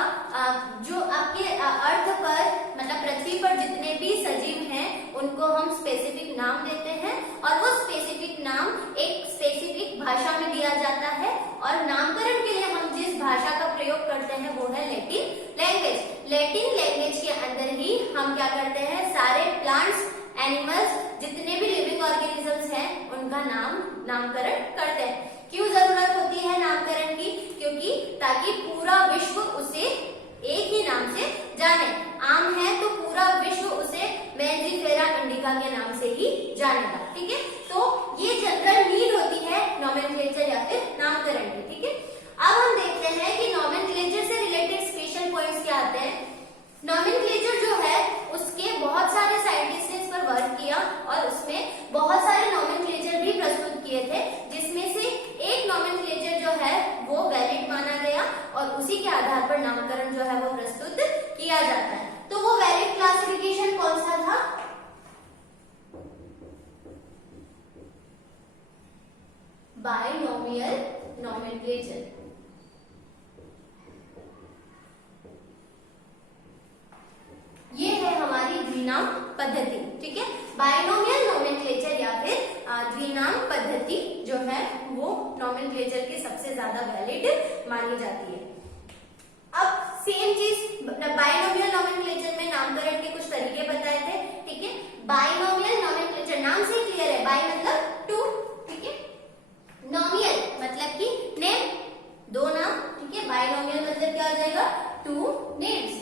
जो आपके अर्थ पर, मतलब पृथ्वी पर जितने भी सजीव हैं उनको हम स्पेसिफिक नाम देते हैं, और वो स्पेसिफिक नाम एक स्पेसिफिक भाषा में दिया जाता है। और नामकरण के लिए हम जिस भाषा का प्रयोग करते हैं वो है लैटिन लैंग्वेज। लैटिन लैंग्वेज के अंदर ही हम क्या करते हैं, सारे प्लांट्स, एनिमल्स, जितने भी लिविंग ऑर्गेनिजम्स हैं उनका नामकरण करते हैं। क्यों जरूरत होती है नामकरण की? क्योंकि ताकि पूरा विश्व उसे एक ही नाम से जाने। आम है तो पूरा विश्व उसे मेंजिफेरा इंडिका के नाम से ही जानेगा, ठीक है। तो ये जनरल नीड होती है नोमेनक्लेचर या फिर नामकरण की, ठीक है। अब हम देखते हैं कि नोमेनक्लेचर से रिलेटेड स्पेशल पॉइंट्स क्या आते हैं। नोमेनक्लेचर जो है उसके बहुत सारे साइंटिस्ट ने इस पर वर्क किया और उसमें बहुत सारे नोमेनक्लेचर भी प्रस्तुत किए थे, जिसमें से एक नोमेनक्लेचर जो है वो वैलिड माना गया और उसी के आधार पर नामकरण जो है वो प्रस्तुत किया जाता है। तो वो वैलिड क्लासिफिकेशन कौन सा था? Binomial nomenclature. ये है हमारी द्विनाम पद्धति, ठीक है। बाइनोमियल नोमेनक्लेचर या फिर द्विनाम पद्धति जो है वो नोमेनक्लेचर के सबसे ज्यादा वैलिड मानी जाती है। अब सेम चीज बाइनोमियल नोमेनक्लेचर में नामकरण के कुछ तरीके बताए थे, ठीक है। बाइनोमियल नोमेनक्लेचर नाम से क्लियर है, बाई मतलब टू, ठीक है। नोमियल मतलब कि नेम, दो नाम, ठीक है। बाइनोमियल मतलब क्या हो जाएगा? टू नेम्स,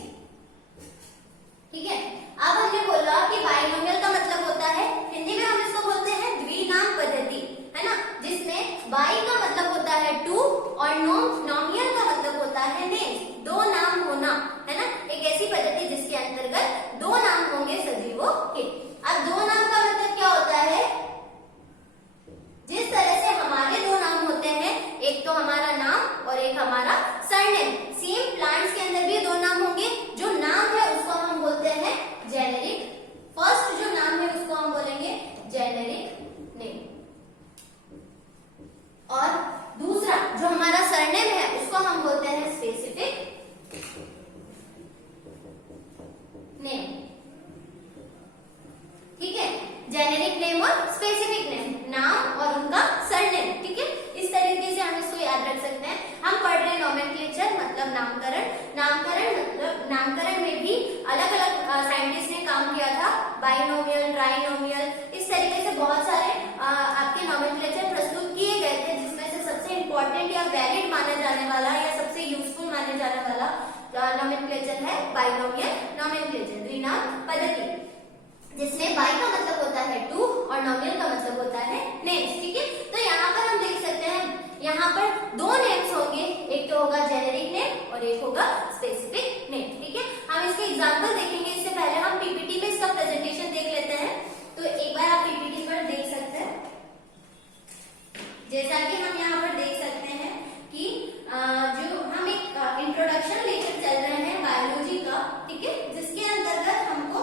ठीक है। अब हमने बोला कि बाइनोमियल का मतलब होता है, हिंदी में हम इसको बोलते हैं द्विनाम पद्धति, है ना, जिसमें बाई का मतलब होता है टू और नोमियल का मतलब होता है नेम, दो नाम होना, है ना। एक ऐसी पद्धति जिसके अंतर्गत दो नाम होंगे सजीवों के। अब दो नाम का मतलब क्या होता है? जिस तरह से हमारे दो नाम होते हैं, एक तो हमारा नाम और एक हमारा सरनेम, सेम प्लांट्स के अंदर भी दो नाम होंगे। जो नाम है उसको हम बोलते हैं जेनेरिक। फर्स्ट जो नाम है उसको हम बोलेंगे जेनेरिक नेम। और दूसरा जो हमारा सरनेम है उसको हम बोलते हैं स्पेसिफिक नेम। ठीक है, जेनेरिक नेम और स्पेसिफिक नेम, नाम और उनका सरनेम। ठीक है, इस तरीके से हम इसको याद रख सकते हैं। हम पढ़ रहे हैं नोमेनक्लेचर मतलब नामकरण। नामकरण मतलब नामकरण में भी अलग अलग साइंटिस्ट ने काम किया था, बाइनोमियल, ट्राइनोमियल, इस तरीके से बहुत सारे आपके नोमेनक्लेचर प्रस्तुत किए गए थे, जिसमें से सबसे इंपॉर्टेंट या वैलिड माना जाने वाला या सबसे यूजफुल माने जाने वाला नोमेनक्लेचर है बाइनोमियल नोमेनक्लेचर, द्विनाम पद्धति, जिसमें बाई का मतलब होता है टू और नोमियल का मतलब होता है नेम्स। ठीक है, तो यहाँ पर हम देख सकते हैं, यहाँ पर दो नेम्स होंगे, एक तो होगा जेनेरिक नेम और एक होगा स्पेसिफिक नेम। ठीक है, हम इसके एग्जांपल देखेंगे, इससे पहले हम पीपीटी में इसका प्रेजेंटेशन देख लेते हैं। तो एक बार आप पीपीटी पर देख सकते हैं, जैसा कि हम यहाँ पर देख सकते हैं कि जो हम एक इंट्रोडक्शन लेकर चल रहे हैं बायोलॉजी का, ठीक है, जिसके अंतर्गत हमको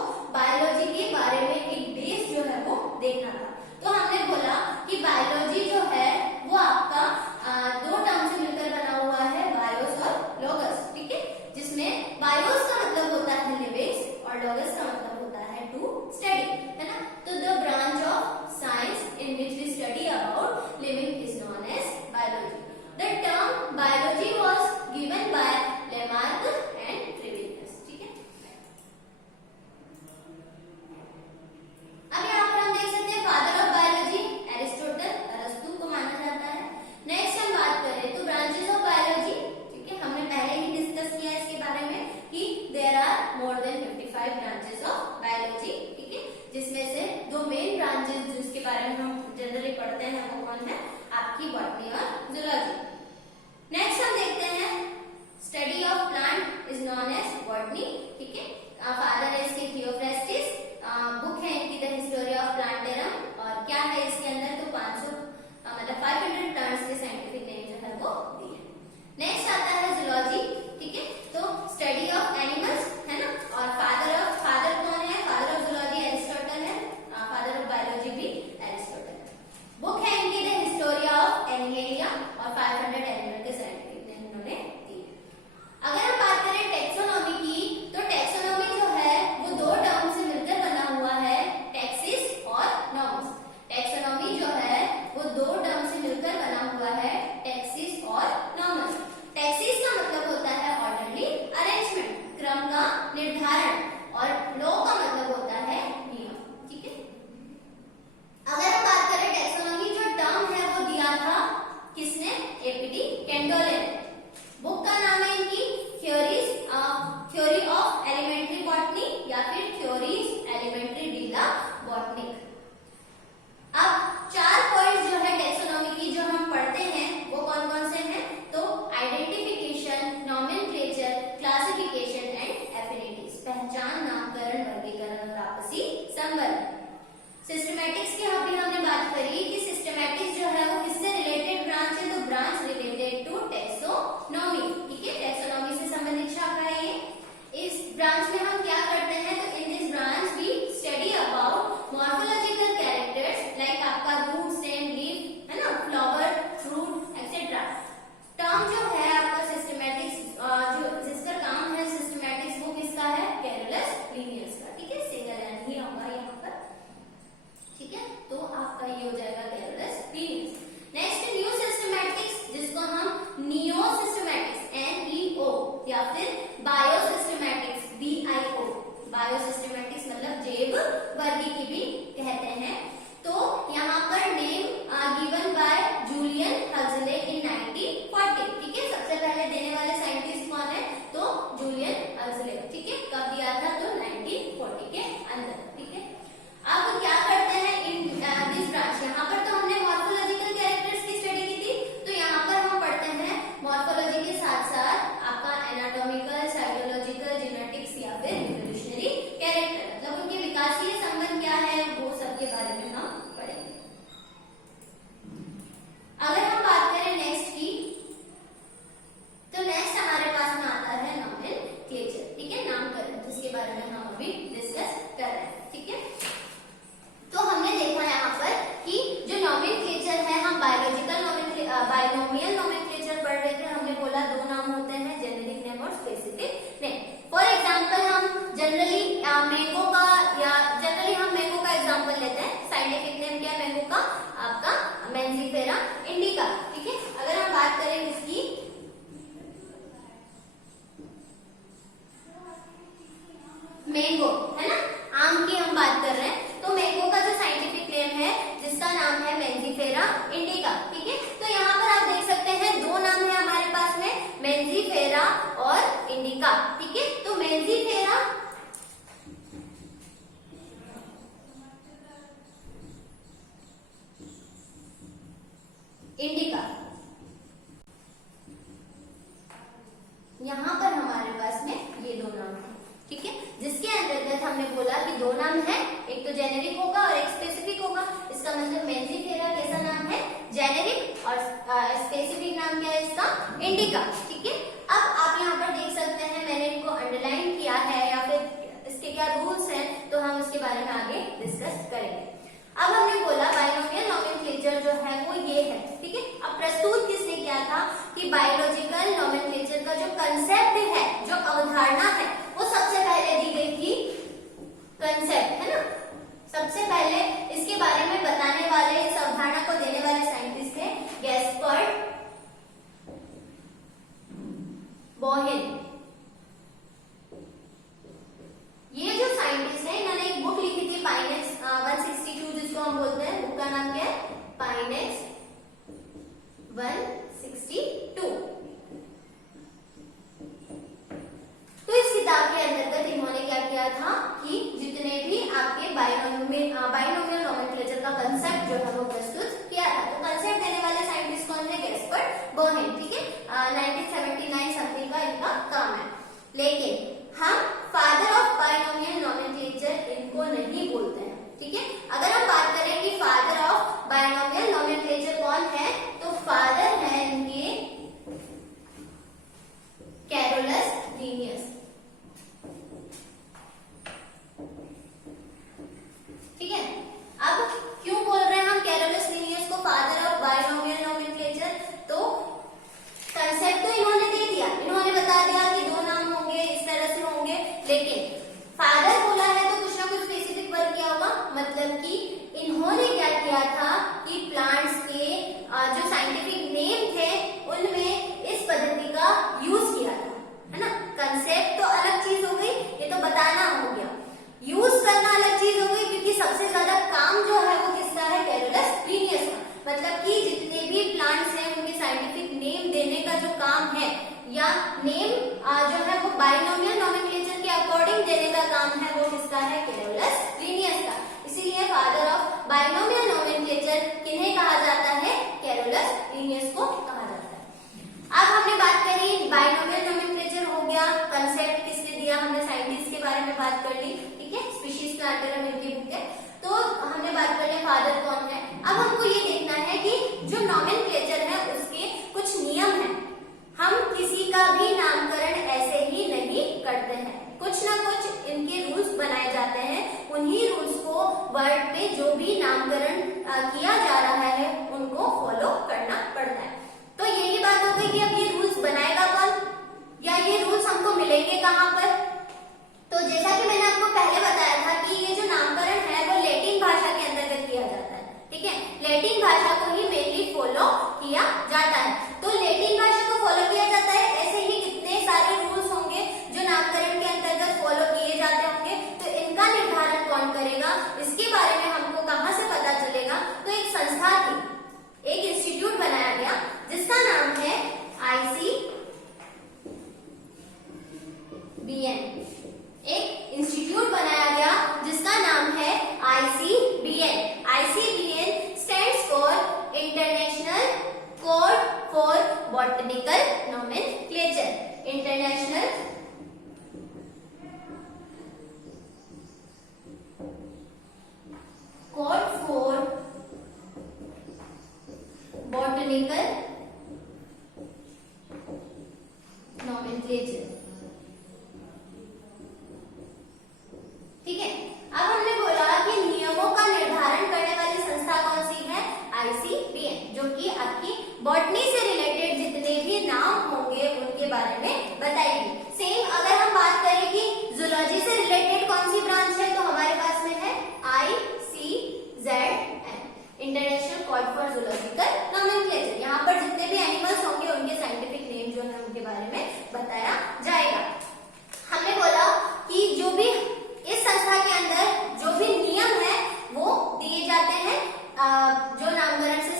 मेंजीफेरा इंडिका। ठीक है, तो यहाँ पर आप देख सकते हैं दो नाम है हमारे पास में, मेंजीफेरा और इंडिका। ठीक है, तो मेंजीफेरा इंडिका, यहाँ पर हमारे पास में ये दो नाम है। ठीक है, जिसके अंतर्गत हमने बोला कि दो नाम है, एक तो जेनेरिक होगा और एक स्पेसिफिक होगा। इसका मतलब मेंजीफेरा कैसा नाम है, जेनेरिक, और स्पेसिफिक नाम क्या है इसका, इंडिका। ठीक है, अब आप यहाँ पर देख सकते हैं मैंने इनको अंडरलाइन किया है या फिर इसके क्या रूल्स हैं, तो हम उसके बारे में आगे डिस्कस करेंगे। अब हमने बोला बाइनोमियल नोमेनक्लेचर जो है वो ये है। ठीक है, अब प्रस्तुत किसने किया था कि बायोलॉजिकल नोमेनक्लेचर का जो कंसेप्ट है, जो अवधारणा है, वो सबसे पहले दी गई थी। कंसेप्ट है ना, सबसे पहले इसके बारे में बताने वाले, इस अवधारणा को देने वाले साइंटिस्ट थे गैस्पर्ड बोहेन। ये जो साइंटिस्ट है इन्होंने एक बुक लिखी थी पाइनेक्स 162, जिसको हम बोलते हैं, बुक का नाम क्या है, पाइनेक्स 162। तो इस किताब के अंतर्गत इन्होंने क्या किया था कि जितने भी आपके बाइनोमियल नोमेनक्लेचर का कंसेप्ट जो है वो प्रस्तुत किया था। तो कंसेप्ट देने वाले साइंटिस्ट कौन है, गैस्पर्ड बोहेन। ठीक है, 1979 समथिंग का इनका काम है। लेकिन हम फादर ऑफ बाइनोमियल नोमेनक्लेचर इनको नहीं बोलते हैं। ठीक है, अगर हम बात करें कि फादर ऑफ बाइनोमियल नोमेनक्लेचर कौन है, तो फादर है इनके कैरोलस लीनियस। ठीक है, अब क्यों बोल रहे हैं हम कैरोलस लीनियस को फादर ऑफ बाइनोमियल नोमेनक्लेचर, तो कंसेप्ट तो इन्होंने दे दिया, इन्होंने बता दिया कि दो नाम होंगे, इस तरह से होंगे, लेकिन फादर बोला है तो कुछ ना कुछ स्पेसिफिक वर्क किया होगा। मतलब कि इन्होंने क्या किया था कि प्लांट्स के जो साइंटिफिक नेम थे उनमें इस पद्धति का यूज किया था, है ना। कंसेप्ट तो अलग चीज हो गई, ये तो बताना हो गया, यूज करना अलग चीज हो गई, क्योंकि सबसे ज्यादा काम जो है वो किसका है, कैरोलस लीनियस का। मतलब कि जितने भी प्लांट्स हैं उनके साइंटिफिक नेम देने का जो काम है, या नेम जो है वो बाइनोमियल नोमेनक्लेचर के अकॉर्डिंग देने का काम है, वो किसका है, कैरोलस लीनियस का। इसीलिए फादर ऑफ बाइनोमियल नोमेनक्लेचर किन्हें कहा जाता है, कैरोलस लीनियस को कहा जाता है। अब हमने बात करी बाइनोमियल नोमेनक्लेचर हो गया, कंसेप्ट किसने दिया, हमने साइंटिस्ट के बारे में बात कर ली। ठीक है, स्पीशीज प्लांटेरम इनकी बुक है, तो हमने बात कर ली फादर कौन है। अब हमको ये देखना है कि जो नोमेनक्लेचर है उसके कुछ नियम है। हम किसी का भी नामकरण ऐसे ही नहीं करते हैं, कुछ ना कुछ इनके रूल्स बनाए जाते हैं, उन्हीं रूल्स को वर्ड पे जो भी नामकरण किया जा रहा है उनको फॉलो करना पड़ता है। तो यही बात हो गई कि अब ये रूल्स बनाएगा कौन, या ये रूल्स हमको मिलेंगे कहाँ पर। तो जैसा कि मैंने आपको पहले बताया था कि ये जो नामकरण है वो लैटिन भाषा के अंतर्गत किया जाता है। ठीक है, लैटिन भाषा को ही मेनली फॉलो किया जाता है। तो लैटिन भाषा को फॉलो किया जाता है, ऐसे ही कितने सारे रूल्स होंगे जो नामकरण के अंतर्गत फॉलो किए जाते होंगे। तो इनका निर्धारण कौन करेगा, इसके बारे में हमको कहाँ से पता चलेगा। तो एक संस्था थी, एक इंस्टीट्यूट बनाया गया जिसका नाम है ICBN। एक इंस्टीट्यूट बनाया गया जिसका नाम है ICBN। ICBN stands for international code for botanical nomenclature. International code for botanical nomenclature. ठीक है, अब हमने बोला कि नियमों का निर्धारण करने वाली संस्था कौन सी है, ICBN, जो कि आपकी बॉटनी से रिलेटेड जितने भी नाम होंगे उनके बारे में बताएगी। सेम अगर हम बात करें कि जूलॉजी से रिलेटेड कौन सी ब्रांच है, तो हमारे पास में है ICZN, international code for zoological nomenclature. यहाँ पर जितने भी एनिमल्स होंगे उनके साइंटिफिक नेम जो है उनके बारे में बताया जाएगा। हमने बोला कि जो भी इस संस्था के अंदर जो भी नियम है वो दिए जाते हैं जो नामकरण से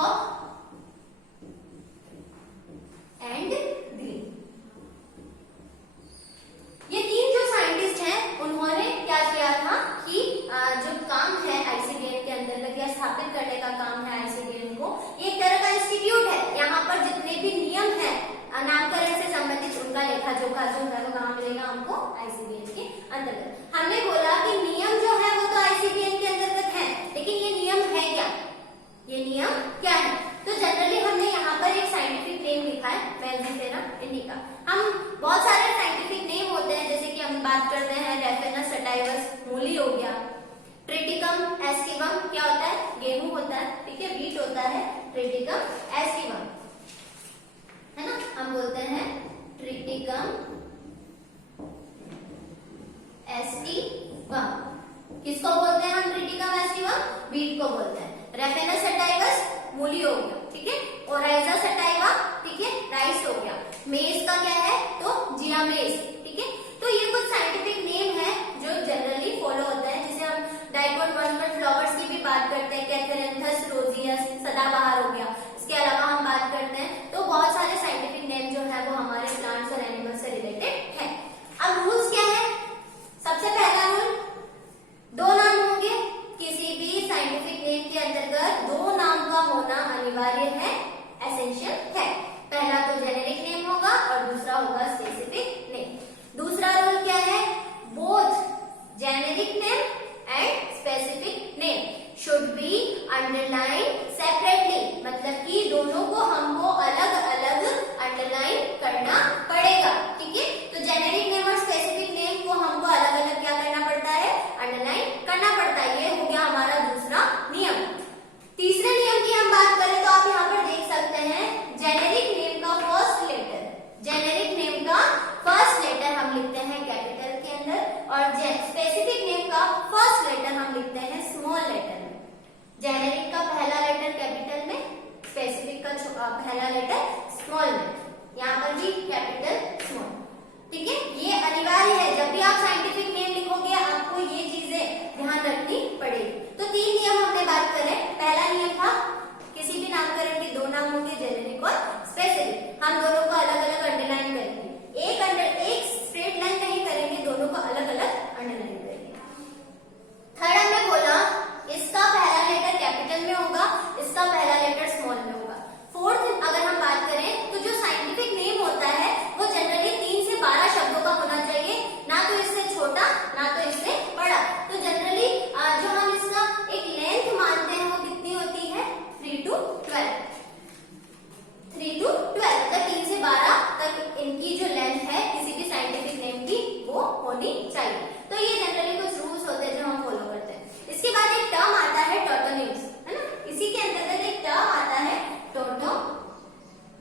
हिचकॉक एंड ग्रीन। ये तीन जो साइंटिस्ट हैं उन्होंने क्या किया था कि जो काम है आईसीडीएम के अंतर्गत या स्थापित करने का काम है आईसीडीएम को, ये एक तरह का इंस्टीट्यूट है। यहाँ पर जितने भी नियम है नामकरण से संबंधित उनका लेखा जोखा जो है वो कहाँ मिलेगा हमको, आईसीडीएम के अंतर्गत। हमने बोला कि नियम जो है वो तो आईसीडीएम के अंतर्गत है, लेकिन ये नियम है क्या, ये नियम क्या है? तो जनरली हमने यहाँ पर एक साइंटिफिक नेम लिखा है मेलजीफेरा इंडिका। हम बहुत सारे साइंटिफिक नेम होते हैं, जैसे कि हम बात करते हैं रेफेनस सटाइवस मूली हो गया, ट्रिटिकम एस्टिवम क्या होता है, गेहूं होता है, ठीक है, बीट होता है, ट्रिटिकम एस्टिवम है ना, हम बोलते हैं ट्रिटिकम एस्टिवम। किसको बोलते हैं हम ट्रिटिकम एस्टिवम? बीट को बोलते हैं। रेफेनस सटाइवस मूली हो गया, ठीक है, ओराइजा सटाइवा, ठीक है, राइस हो गया। मेज का क्या है तो जिया मेज, ठीक है। तो ये कुछ साइंटिफिक नेम है जो जनरली फॉलो होता है, जिसे हम डाइकोटोमस फ्लावर्स की भी बात करते हैं, कैथेरेंथस रोजियस सदाबहार हो गया। इसके अलावा हम बात करते हैं तो बहुत सारे साइंटिफिक नेम जो है वो हमारे प्लांट्स और एनिमल्स से रिलेटेड है। अब रूल्स क्या है? सबसे पहला रूल, दो नाम होंगे, किसी भी साइंटिफिक नेम के अंतर्गत दो नाम का होना अनिवार्य है, एसेंशियल है। पहला तो जेनेरिक नेम होगा और दूसरा होगा स्पेसिफिक नेम। दूसरा रूल क्या है? Both generic name and specific name should be underline separately, मतलब कि दोनों को हमको अलग अलग अंडरलाइन करना पड़ेगा, ठीक है। तो जेनेरिक नेम और स्पेसिफिक नेम को हमको अलग अलग क्या करना पड़ता है, अंडरलाइन करना पड़ता है। ये हो गया हमारा दूसरा नियम। तीसरे नियम की हम बात करें तो आप यहाँ पर देख सकते हैं जेनेरिक नेम का फर्स्ट लेटर, जेनेरिक नेम का फर्स्ट लेटर हम लिखते हैं कैपिटल के अंदर और स्पेसिफिक नेम का फर्स्ट लेटर हम लिखते हैं स्मॉल लेटर में। जेनेरिक का पहला लेटर कैपिटल में, स्पेसिफिक का पहला लेटर स्मॉल में, यहाँ पर भी कैपिटल स्मॉल, ठीक है। ये अनिवार्य है, जब भी आप साइंटिफिक नेम लिखोगे आपको ये चीजें ध्यान रखनी पड़ेगी। तो तीन नियम हमने बात करें। पहला नियम था किसी भी नामकरण के दो नाम होंगे, जेनेरिक और स्पेसिफिक। हम दोनों को अलग अलग अंडरलाइन करेंगे, एक स्ट्रेट लाइन नहीं करेंगे, दोनों को अलग अलग अंडरलाइन करेंगे। थर्ड हमने बोला इसका पहला लेटर कैपिटल में होगा, इसका पहला लेटर स्मॉल में होगा। फोर्थ अगर हम बात करें तो जो साइंटिफिक नेम होता है वो जनरली 3 से 12 शब्दों का होना चाहिए, ना तो इससे छोटा ना तो इससे बड़ा। तो जनरली जो हम इसका एक लेंथ मानते हैं वो कितनी होती है, 3 to 12, 3 to 12, मतलब 3 से 12 तक इनकी जो लेंथ है किसी भी साइंटिफिक नेम की वो होनी चाहिए। तो ये जनरली कुछ रूल्स होते हैं जो हम फॉलो करते हैं। इसके बाद एक टर्म आता है टोटोनिम्स, है ना, इसी के अंतर्गत एक टर्म आता है टोटोनिम्स,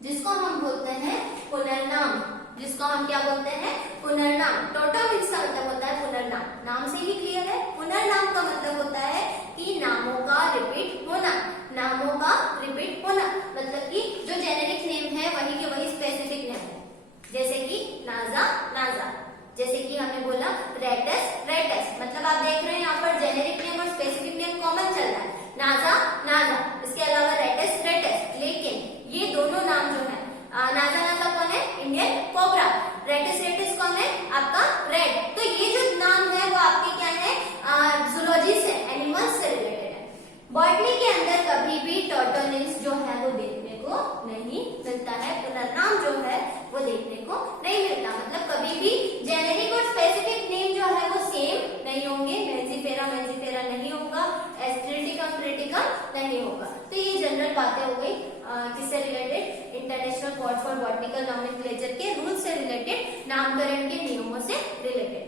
जिसको हम बोलते हैं पुनर्नाम, जिसको हम क्या बोलते हैं, पुनर्नाम। टोटोनिम्स का मतलब होता है पुनर्नाम, नाम से ही क्लियर है। पुनर्नाम का मतलब होता है कि नामों का रिपीट होना, नामों का रिपीट होना, मतलब कि जो जेनेरिक नेम है वही के वही स्पेसिफिक नेम है, जैसे कि नाजा नाजा, जैसे कि हमने बोला रेटस रेटस, मतलब आप देख रहे हैं यहाँ पर जेनेरिक नेम और स्पेसिफिक नेम कॉमन चल रहा है, नाजा नाजा, इसके अलावा रेटस रेटस। लेकिन ये दोनों नाम जो है, नाजा नाजा कौन है, इंडियन कोबरा, रेटस रेटस कौन है, आपका रेड। तो ये जो नाम है वो आपके क्या है, जूलॉजी से, एनिमल्स से रिलेटेड है। बॉटनी के अंदर कभी भी टोटोनिम्स जो है वो देखने को नहीं मिलता है, पुनर्नाम जो है वो देखने को नहीं मिलता, मतलब कभी भी जेनेरिक और स्पेसिफिक नेम जो है वो सेम नहीं होंगे, मेलजीफेरा मेलजीफेरा नहीं होगा, ट्रिटिकम ट्रिटिकम नहीं होगा। तो ये जनरल बातें हो गई किससे related, international code for botanical nomenclature के रूल से रिलेटेड, नामकरण के नियमों से रिलेटेड।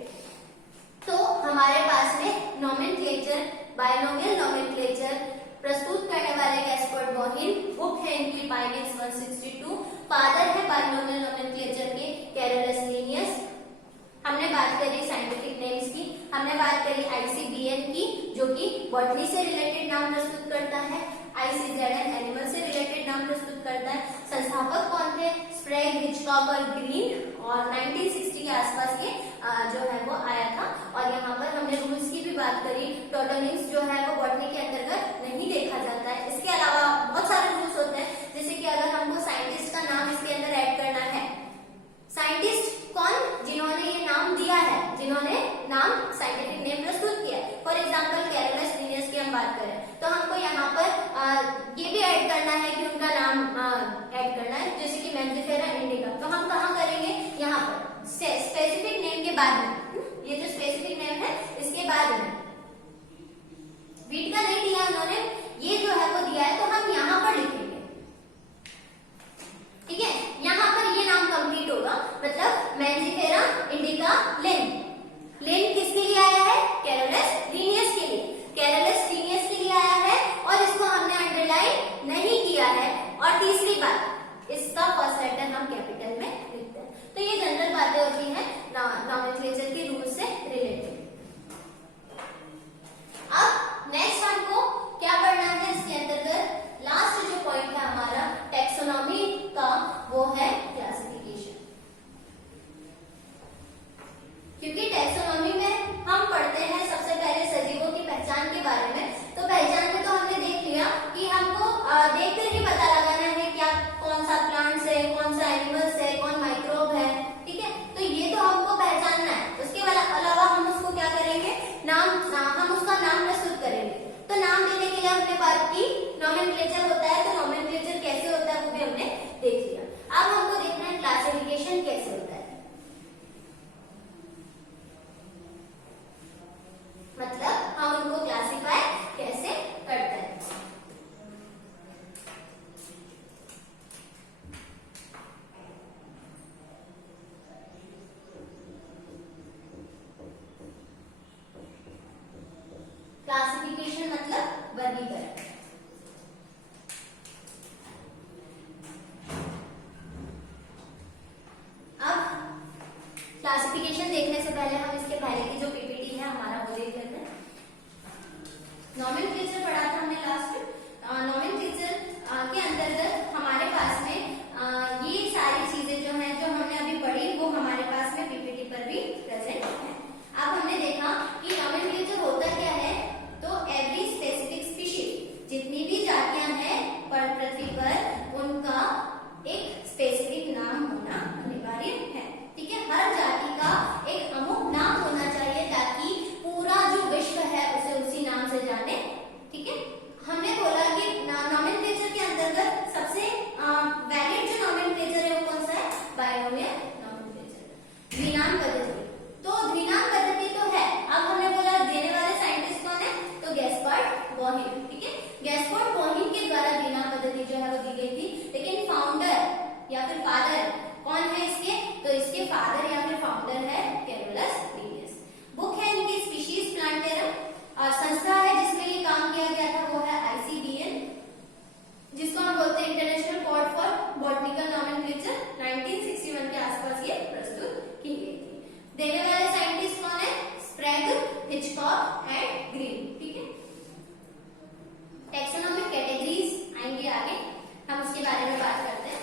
तो हमारे पास में नॉमेनक्लेचर, बायनोमियल नॉमेनक्लेचर प्रस्तुत करने वाले गैस्पर्ड बॉहिन, बुक है इनकी पाइनेक्स 162, फादर है बायनोमियल नॉमेनक्लेचर के कैरोलस लिनियस। हमने बात करी साइंटिफिक नेम्स की, हमने बात करी आईसीबीएन की जो कि बॉटनी से रिलेटेड नाम प्रस्तुत करता है, आईसीजेडएन एनिमल से रिलेटेड नाम प्रस्तुत करता है। संस्थापक कौन थे, स्प्रेग, हिचकॉक और ग्रीन, और 1960 के आसपास ये जो है वो आया था। और यहाँ पर हमने रूल्स की भी बात करी, टोटोनिम्स जो है वो बॉटनी के अंतर्गत नहीं देखा जाता है। इसके अलावा बहुत सारे रूल्स होते हैं, जैसे कि अगर हमको साइंटिस्ट का नाम इसके अंदर ऐड करना है, साइंटिस्ट कौन, जिन्होंने ये नाम दिया है, जिन्होंने नाम साइंटिफिक नेम प्रस्तुत किया है। फॉर एग्जांपल कैरोलस लिनियस की हम बात करें तो हमको यहाँ पर ये भी ऐड करना है कि उनका नाम ऐड करना है, जैसे कि मेंजिफेरा इंडिका। तो हम कहाँ करेंगे, यहाँ पर स्पेसिफिक नेम के बाद में, ये जो स्पेसिफिक नेम है इसके बाद में। वीट का नहीं दिया उन्होंने, ये जो है वो दिया है तो हम यहाँ पर लिखेंगे, ठीक है। यहाँ पर ये नाम कंप्लीट होगा, मतलब मेंजिफेरा इंडिका लिन। लिन किसके लिए आया है, कैरोलस लिनियस के लिए, कैरोलस लिनियस के लिए आया है और इसको हमने अंडरलाइन नहीं किया है। और तीसरी बात, इसका फर्स्ट लेटर हम कैपिटल में लिखते हैं। तो ये जनरल बातें होती हैं नॉमेनक्लेचर के रूल से रिलेटेड। अब नेक्स्ट हमको क्या पढ़ना है इसके अंतर्गत, लास्ट जो पॉइंट है हमारा टैक्सोनॉमी का, वो है क्लासिफिकेशन। क्योंकि टैक्सोनॉमी में हम पढ़ते हैं सबसे पहले सजीवों की पहचान के बारे में। तो पहचान में तो हमने देख लिया कि हमको देख कर ही पता लगाना है क्या कौन सा प्लांट्स है, कौन सा एनिमल्स है, कौन माइक्रोब है, ठीक है। तो ये तो हमको पहचानना है। उसके अलावा हम उसको क्या करेंगे, हम उसका नाम प्रस्तुत करेंगे। तो नाम देने के लिए हमने बात की, नॉमेनक्लेचर होता है, तो नॉमेनक्लेचर कैसे होता है वो भी हमने देख लिया। अब हमको देखना है क्लासिफिकेशन कैसे होता है, मतलब हम उनको क्लासिफाई कैसे करते हैं। क्लासिफिकेशन मतलब वर्गीकरण। अब क्लासिफिकेशन देखने से पहले हम इसके पहले की जो पीपीटी है हमारा वो देख लेते हैं। नॉमेनक्लेचर पढ़ा था हमने लास्ट में। नॉमेनक्लेचर के अंतर्गत हमारे पास में ये सारी चीजें जो हैं, जो हमने अभी पढ़ी, वो हमारे पास में पीपीटी पर भी प्रेजेंट है। अब हमने देखा कि नॉमेनक्लेचर होता क्या है, तो एवरी स्पेसिफिक स्पीशीज, जितनी भी जातियां हैं पृथ्वी पर, उनका एक स्पेसिफिक नाम होना अनिवार्य है, ठीक है। हर जाति का एक अमुक नाम होना चाहिए ताकि पूरा जो विश्व है उसे उसी नाम से जाने, ठीक है। हमने बोला कि नॉमेनक्लेचर के अंतर्गत सबसे वैलिड जो नॉमेनक्लेचर है वो कौन सा है, बाइनोमियल नॉमेनक्लेचर, द्विनाम पद्धति। तो द्विनाम पद्धति तो है। अब हमने बोला देने वाले साइंटिस्ट कौन है, तो गैस्पर्ड बोहिम, ठीक है। गैस्पर्ड बोहिम के द्वारा द्विनाम पद्धति जो है वो दी गई थी। लेकिन फाउंडर या फिर फादर कौन है इसके, तो इसके फादर या फिर फाउंडर है कैरोलस लिनियस। बुक है इनकी स्पीशीज प्लांटेरम, और संस्था है जिसमें ये काम किया गया था वो है ICBN, जिसको हम बोलते हैं international board for botanical nomenclature. 1961 के आसपास ये प्रस्तुत की गई थी। देने वाले साइंटिस्ट कौन है, स्प्रेग, हिचकॉक एंड ग्रीन, ठीक है। टैक्सोनॉमिक कैटेगरीज आएंगे आगे, हम उसके बारे में बात करते हैं।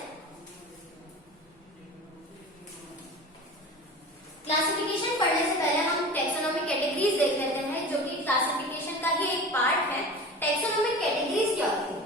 क्लासिफिकेशन पढ़ने से पहले हम टैक्सोनॉमिक कैटेगरीज देख लेते हैं, जो कि क्लासिफिकेशन का ही एक पार्ट है। टैक्सोनॉमिक कैटेगरीज क्या होती है,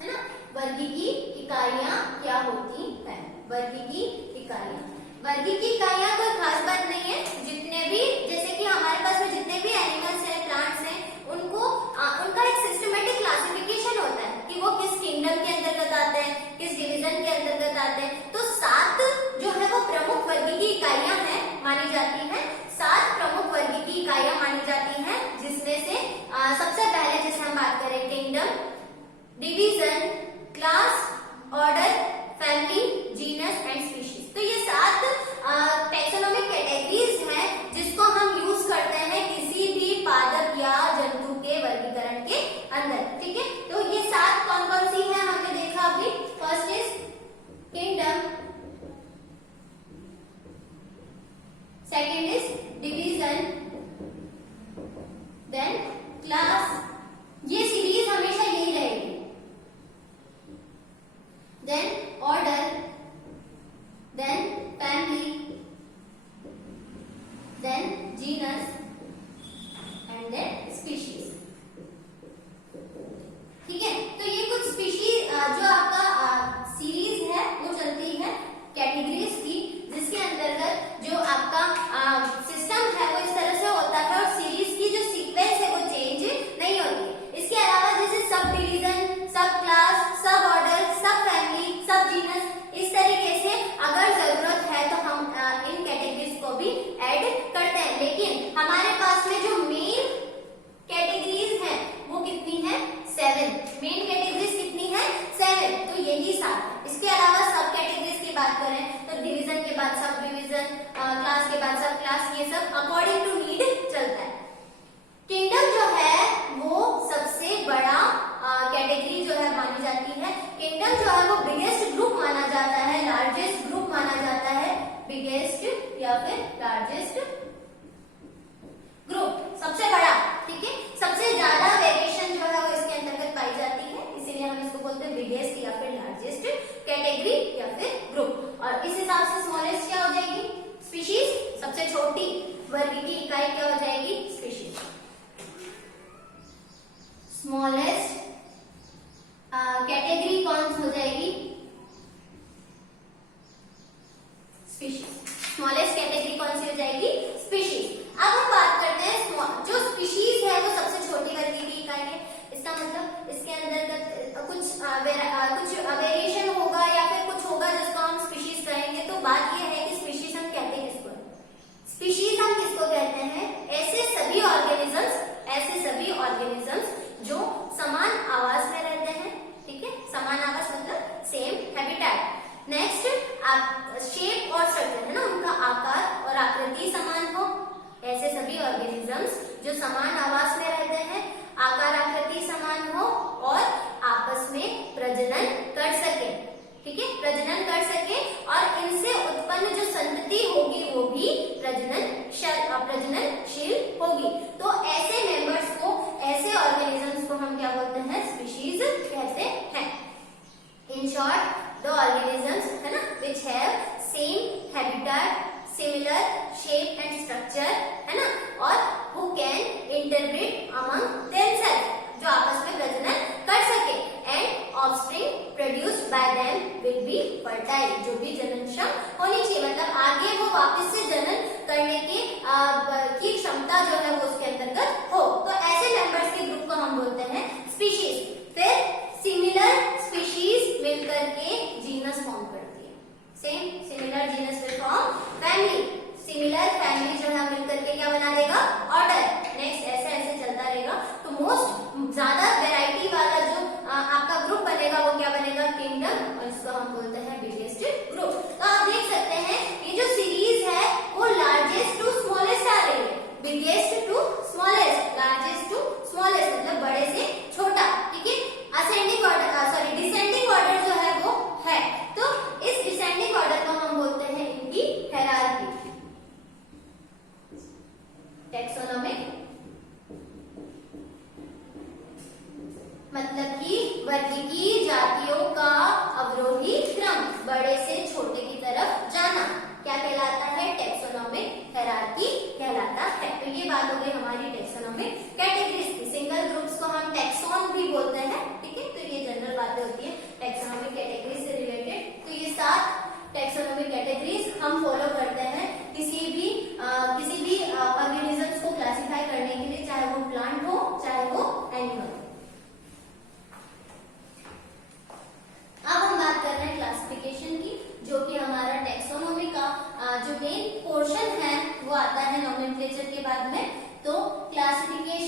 है ना। वर्गीकी इकाइयां क्या होती है, वर्गीकी इकाइयां, वर्गीकी इकाइयां कोई खास बात नहीं है। जितने भी, जैसे कि हमारे पास में जितने भी एनिमल्स हैं, प्लांट्स हैं, उनको उनका एक सिस्टमेटिक क्लासिफिकेशन होता है कि वो किस किंगडम के अंतर्गत आते हैं, किस डिवीजन के अंतर्गत आते हैं। तो 7 जो है वो प्रमुख वर्गीकी इकाइयां हैं मानी जाती हैं, 7 प्रमुख वर्गीकी इकाइयां मानी जाती हैं, जिसमें से सबसे पहले जैसे हम बात करें kingdom, division, class, order, family, genus and species. तो ये 7 टैक्सोनॉमिक कैटेगरीज हैं जिसको हम यूज करते हैं किसी भी पादप या जंतु के वर्गीकरण के अंदर, ठीक है। तो ये 7 कौन कौन सी हैं हमने देखा अभी। First is kingdom, second is division, then class, ये सीरीज हमेशा यही रहेगी। Then order, then family, then genus and then species. ठीक है, तो ये कुछ स्पीशीज जो आपका सीरीज है वो चलती है कैटेगरीज की, जिसके अंतर्गत जो आपका सिस्टम है वो इस तरह से होता है और सीरीज की जो सीक्वेंस है वो चेंज नहीं होती। इसके अलावा जैसे सब डिवीजन, सब क्लास, सब ऑर्डर, सब फैमिली, सब जीनस, इस तरीके से अगर जरूरत है तो हम इन कैटेगरीज को भी ऐड करते हैं। लेकिन हमारे पास में जो मेन कैटेगरीज हैं वो कितनी है? 7। मेन कैटेगरीज कितनी है? 7। तो यही 7। इसके अलावा सब कैटेगरीज की बात करें तो डिवीजन के बाद सब डिवीजन, क्लास के बाद सब क्लास, ये सब अकॉर्डिंग टू नीड चलता है। किंगडम जो है वो सबसे बड़ा कैटेगरी जो है मानी जाती है। किंगडम जो है वो बिगेस्ट ग्रुप माना जाता है, लार्जेस्ट ग्रुप माना जाता है, बिगेस्ट या फिर लार्जेस्ट ग्रुप, सबसे बड़ा। ठीक है, सबसे ज्यादा वेरिएशन जो है वो इसके अंतर्गत पाई जाती है, इसीलिए हम इसको बोलते हैं बिगेस्ट या फिर लार्जेस्ट कैटेगरी या फिर ग्रुप। और इस हिसाब से स्मॉलेस्ट क्या हो जाएगी? स्पीशीज। सबसे छोटी वर्ग की इकाई क्या हो जाएगी? स्पीशीज। स्मॉलेस्ट कैटेगरी कौन हो जाएगी? स्पीशीज। स्मॉलेस्ट कैटेगरी कौन सी हो जाएगी? स्पीशीज। अब हम बात करते हैं जो स्पीशीज है वो सबसे छोटी वर्ग की इकाई है। इसका मतलब इसके अंदर कुछ वेरिएशन होगा या फिर कुछ होगा जिसको हम स्पीशीज कहेंगे। तो बात यह है कि स्पीशीज हम कहते हैं किसको? स्पीशीज हम किसको कहते हैं? ऐसे सभी ऑर्गेनिजम्स जो समान आवास में रहते हैं। ठीक है, समान आवास मतलब सेम हैबिटेट। नेक्स्ट शेप और स्ट्रक्चर है ना, उनका आकार और आकृति समान हो। ऐसे सभी ऑर्गेनिजम्स जो समान आवास में रहते हैं, आकार आकृति समान हो और आपस में प्रजनन कर सके। ठीक है, प्रजनन कर सके और इनसे उत्पन्न जो संतति होगी वो भी प्रजननशील होगी। तो ऐसे मेंबर्स को, ऐसे ऑर्गेनिजम्स को हम क्या बोलते हैं? स्पीशीज कहते हैं। इन शॉर्ट, द ऑर्गेनिजम्स है ना which have same habitat, similar shape and structure, है ना, और who can interbreed among themselves, जो आपस में प्रजनन कर सके, and offspring produced by them will be fertile, जो भी जननक्षम होनी चाहिए, मतलब आगे वो वापस से जनन करने की क्षमता जो है वो उसके अंतर्गत हो। तो ऐसे मेंबर्स के ग्रुप को हम बोलते हैं स्पीशीज। फिर सिमिलर स्पीशीज मिलकर के जीनस फॉर्म करती है। Same similar genus will form family. Similar family जो है मिलकर के क्या बना देगा? ऑर्डर। नेक्स्ट ऐसे ऐसे चलता रहेगा। तो मोस्ट ज्यादा वैरायटी वाला जो आपका ग्रुप बनेगा वो क्या बनेगा? किंगडम, और इसको हम बोलते हैं बिगेस्ट ग्रुप। तो आप देख सकते हैं ये जो सीरीज है वो लार्जेस्ट टू स्मॉलेस्ट आ रही है, biggest to smallest, largest to smallest, मतलब बड़े से छोटा। ठीक है, असेंडिंग ऑर्डर डिसेंडिंग ऑर्डर जो है वो है। तो इस डिसेंडिंग ऑर्डर को हम बोलते हैं इनकी हायरार्की, टैक्सोनॉमिक, मतलब कि वर्गीय जातियों का अवरोही क्रम, बड़े से छोटे की तरफ जाना, क्या कहलाता है? टैक्सोनॉमिक हायरार्की कहलाता है। तो ये बात हो गई हमारी टैक्सोनॉमिक कैटेगरीज की। सिंगल ग्रुप्स को हम टैक्सॉन भी बोलते हैं। ठीक है, तो ये जनरल बातें होती है टैक्सोनॉमिक कैटेगरीज से रिलेटेड। तो ये 7 टैक्सोनॉमिक कैटेगरीज हम फॉलो करते हैं किसी भी ऑर्गेनिजम्स को क्लासिफाई करने के लिए, चाहे वो प्लांट हो चाहे वो एनिमल। अब हम बात कर रहे हैं क्लासिफिकेशन की, जो कि हमारा टैक्सोनॉमी का जो मेन पोर्शन है वो आता है नोमेनक्लेचर के बाद में। तो क्लासिफिकेशन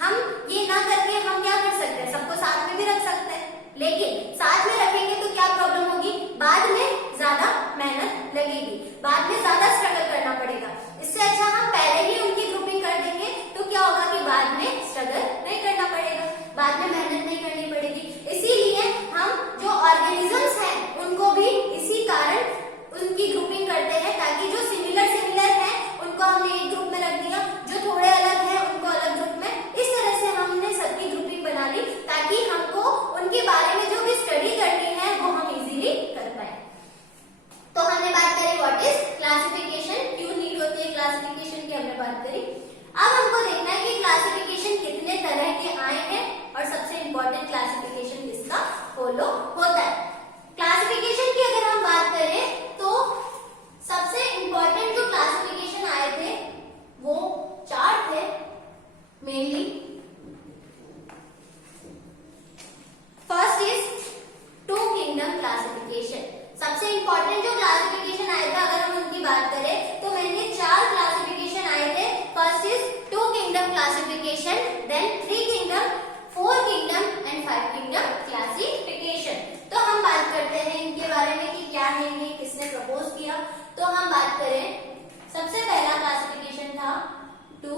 हम ये ना करके हम क्या कर सकते हैं, सबको साथ में भी रख सकते हैं, लेकिन साथ में रखेंगे तो क्या प्रॉब्लम होगी, बाद में ज्यादा मेहनत लगेगी, बाद में ज्यादा स्ट्रगल करना पड़ेगा। इससे अच्छा हम पहले ही उनकी ग्रुपिंग कर देंगे तो क्या होगा कि बाद में स्ट्रगल नहीं करना पड़ेगा, बाद में मेहनत नहीं करनी पड़ेगी। इसीलिए हम जो ऑर्गेनिजम्स हैं उनको भी इसी कारण उनकी ग्रुपिंग करते हैं, ताकि जो सिमिलर है उनको हमने एक ग्रुप में रख दिया, जो थोड़े अलग है उनको अलग ग्रुप में, इस तरह से हमने सबकी ग्रुपिंग बना ली ताकि हमको उनके बारे में जो भी स्टडी करनी है वो हम इजीली कर पाए। तो हमने बात करी व्हाट इज क्लासिफिकेशन, क्यों नीड होती है क्लासिफिकेशन की हमने बात करी। अब हमको देखना है कि क्लासिफिकेशन कितने तरह के आए हैं और सबसे इंपॉर्टेंट क्लासिफिकेशन किसका फॉलो होता है। क्लासिफिकेशन की अगर हम बात करें तो सबसे इंपॉर्टेंट जो क्लासिफिकेशन आए थे वो 4 थे mainly. First is two kingdom classification. सबसे इंपॉर्टेंट जो क्लासिफिकेशन आया था अगर हम उनकी बात करें तो मैंने 4 क्लासिफिकेशन आए थे। First is two kingdom classification, then 3 kingdom, 4 kingdom and 5 kingdom classification. तो हम बात करते हैं इनके बारे में कि क्या है ये, किसने प्रपोज किया। तो हम बात करें, सबसे पहला क्लासिफिकेशन था टू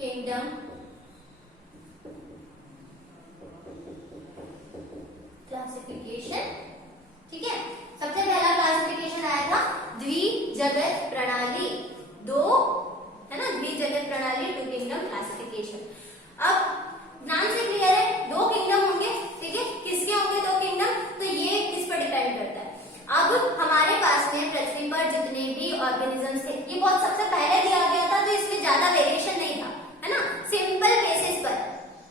किंगडम क्लासिफिकेशन, ठीक है। सबसे पहला क्लासिफिकेशन आया था द्विजगत प्रणाली, दो है ना, द्विजगत प्रणाली, टू किंगडम क्लासिफिकेशन। अब नाम से क्लियर है, 2 किंगडम होंगे, ठीक है। किसके होंगे 2 किंगडम, तो ये किस पर डिपेंड करता है। अब हमारे पास में पृथ्वी पर जितने भी ऑर्गेनिजम्स थे, ये बहुत सबसे पहले दिया गया था तो इसमें ज्यादा वेरिएशन नहीं था, है ना, सिंपल बेसिस पर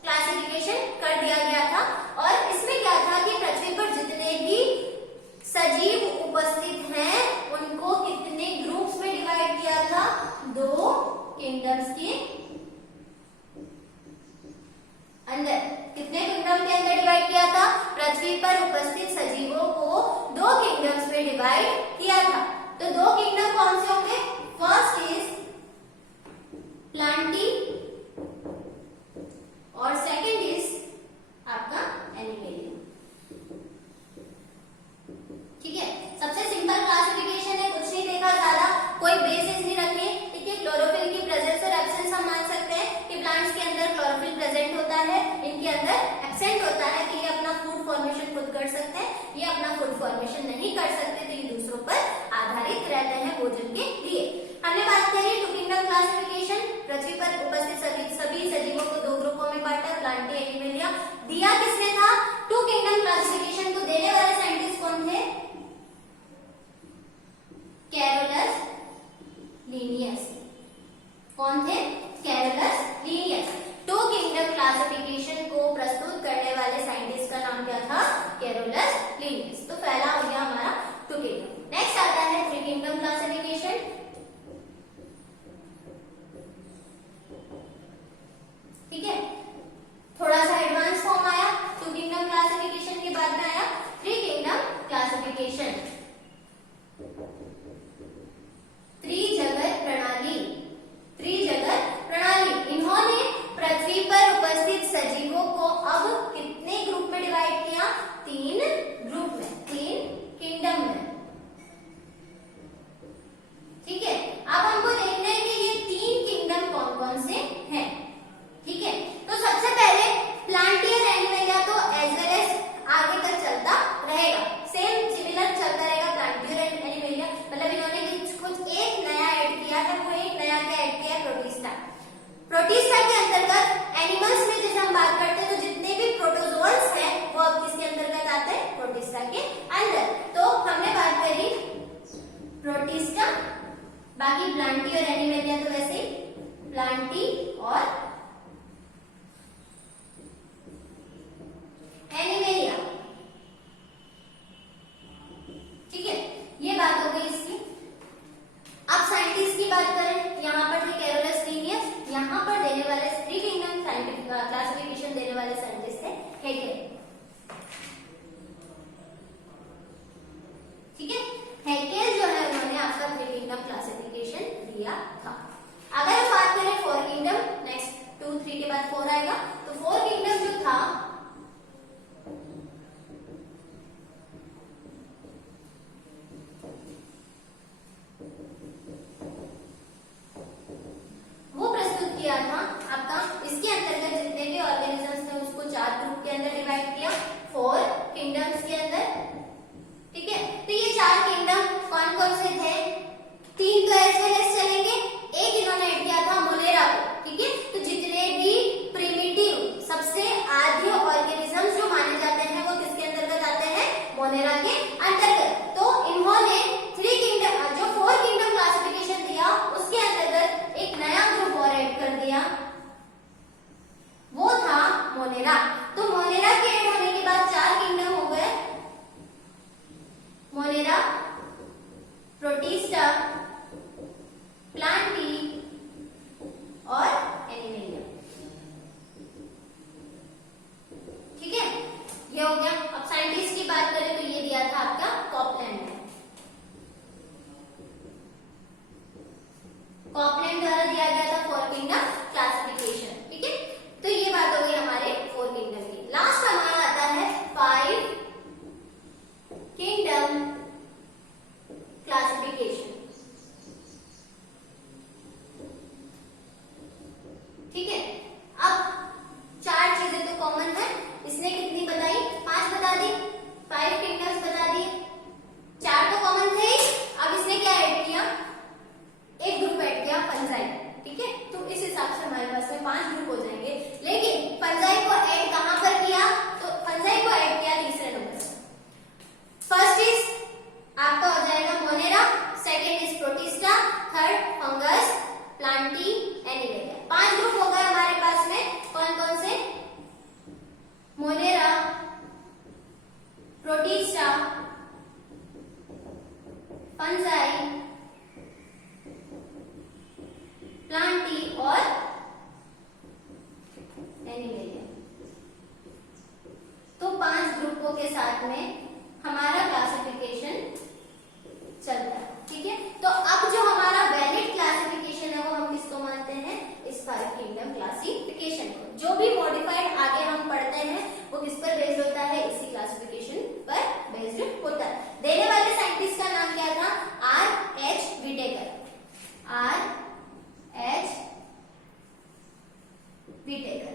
क्लासिफिकेशन कर दिया गया था। और इसमें क्या था कि पृथ्वी पर जितने भी सजीव उपस्थित हैं उनको कितने ग्रुप्स में डिवाइड किया था, 2 किंगडम्स के अंदर। कितने किंगडम के अंदर डिवाइड किया था, पृथ्वी पर उपस्थित सजीवों को 2 किंगडम्स में डिवाइड किया था। तो 2 किंगडम कौन से होंगे, फर्स्ट इज प्लांटी और सेकंड इज आपका एनिमेलिया, ठीक है। सबसे सिंपल क्लासिफिकेशन है, कुछ नहीं देखा ज्यादा, कोई बेसिस नहीं रखे, ठीक है। क्लोरोफिल की प्रेजेंस और एब्सेंस हम मान सकते हैं कि प्लांट्स के अंदर क्लोरोफिल प्रेजेंट होता है, इनके अंदर एब्सेंट होता है, कि ये अपना फूड फॉर्मेशन खुद कर सकते हैं, ये अपना फूड फॉर्मेशन नहीं कर सकते, तो ये दूसरों पर आधारित रहते हैं भोजन के लिए। हमने बात करी टू किंगडम क्लासिफिकेशन, पृथ्वी पर उपस्थित सभी सजीवों को 2 ग्रुपों में बांटा, प्लांटी, एनिमेलिया। दिया किसने था टू किंगडम क्लासिफिकेशन को, देने वाले साइंटिस्ट कौन थे, कैरोलस लीनियस। कौन थे, Carolus Linnaeus. Two kingdom classification को प्रस्तुत करने वाले साइंटिस्ट का नाम क्या था, कैरोलस लीनियस। तो पहला हो गया हमारा टू किंगडम। नेक्स्ट आता है 3 किंगडम क्लासिफिकेशन, ठीक है। थोड़ा सा एडवांस फॉर्म आया, 2 किंगडम क्लासिफिकेशन के बाद में आया 3 किंगडम क्लासिफिकेशन। त्रिजगत प्रणाली, त्रिजगत प्रणाली, इन्होंने पृथ्वी पर उपस्थित सजीवों को अब कितने ग्रुप में डिवाइड किया, 3 ग्रुप में, 3 किंगडम में, ठीक है। अब हमको देखना है कि ये 3 किंगडम कौन कौन से हैं, ठीक है। तो सबसे पहले प्लांटी और एनिमेलिया तो एज वेल एज आगे तक चलता रहेगा, सेम सिमिलर चलता रहेगा प्लांटी और एनिमेलिया। मतलब इन्होंने कुछ एक नया ऐड किया है, वो एक नया क्या ऐड किया है, प्रोटिस्टा। प्रोटिस्टा के अंतर्गत एनिमल्स में जैसे हम बात करते हैं तो जितने भी प्रोटोजोअन्स हैं वो अब किसके अंतर्गत आते हैं, प्रोटिस्टा के अंदर। तो हमने बात करी प्रोटिस्टा, बाकी प्लांटी और एनिमेलिया तो वैसे ही, प्लांटी और एनिमेलिया, ठीक है। ये बात हो गई इसकी। अब साइंटिस्ट की बात करें, यहाँ पर थे कैरोलस लीनियस, यहाँ पर देने वाले 3 किंगडम साइंटिफिक क्लासिफिकेशन देने वाले साइंटिस्ट थे हेगेल, ठीक है। हेगेल जो है उन्होंने आपका 3 किंगडम क्लासिफिकेशन दिया था। अगर हम बात करें अंतर्गत। तो इन्होंने 3 किंगडम जो 4 किंगडम क्लासिफिकेशन दिया उसके अंतर्गत एक नया ग्रुप और ऐड कर दिया, वो था मोनेरा। तो मोनेरा के ऐड होने के बाद 4 किंगडम हो गए, मोनेरा, प्रोटिस्टा, प्लांटी और एनिमेलिया। ठीक है, ये हो गया। अब साइंटिस्ट की बात करें तो ये दिया था आपका कॉपलैंड ने, कॉपलैंड द्वारा दिया गया था 4 किंगडम क्लासिफिकेशन। ठीक है, तो ये बात हो गई हमारे 4 किंगडम की। लास्ट हमारा आता है 5 किंगडम क्लासिफिकेशन। ठीक है, अब 4 चीजें तो कॉमन है, इसने कितनी बताई, 5 बता दी, 5 किंगडम्स बता दिए, 4 तो कॉमन थे ही। अब इसने क्या ऐड किया, एक ग्रुप ऐड किया फंजाई। ठीक है, तो इस हिसाब से हमारे पास में 5 ग्रुप हो जाएंगे। लेकिन फंजाई को ऐड कहां पर किया, तो फंजाई को ऐड किया तीसरे नंबर पर। फर्स्ट इज आपका हो जाएगा Monera, second is protista, third fungus, Plantae, animalia. 5 group हो गए हमारे पास में, कौन कौन से, मोनेरा, प्रोटिस्टा, फंजाई, प्लांटी और एनिमेलिया। तो 5 ग्रुपों के साथ में हमारा क्लासिफिकेशन चलता है। ठीक है, तो अब जो हमारा वैलिड क्लासिफिकेशन है वो हम किसको मानते हैं, इस 5 किंगडम क्लासिफिकेशन को। जो भी मॉडिफाइड आगे हम पढ़ते हैं वो किस पर बेस्ड होता है, इसी क्लासिफिकेशन पर बेस्ड होता है। देने वाले साइंटिस्ट का नाम क्या था, R.H. Whittaker, R.H. विटेकर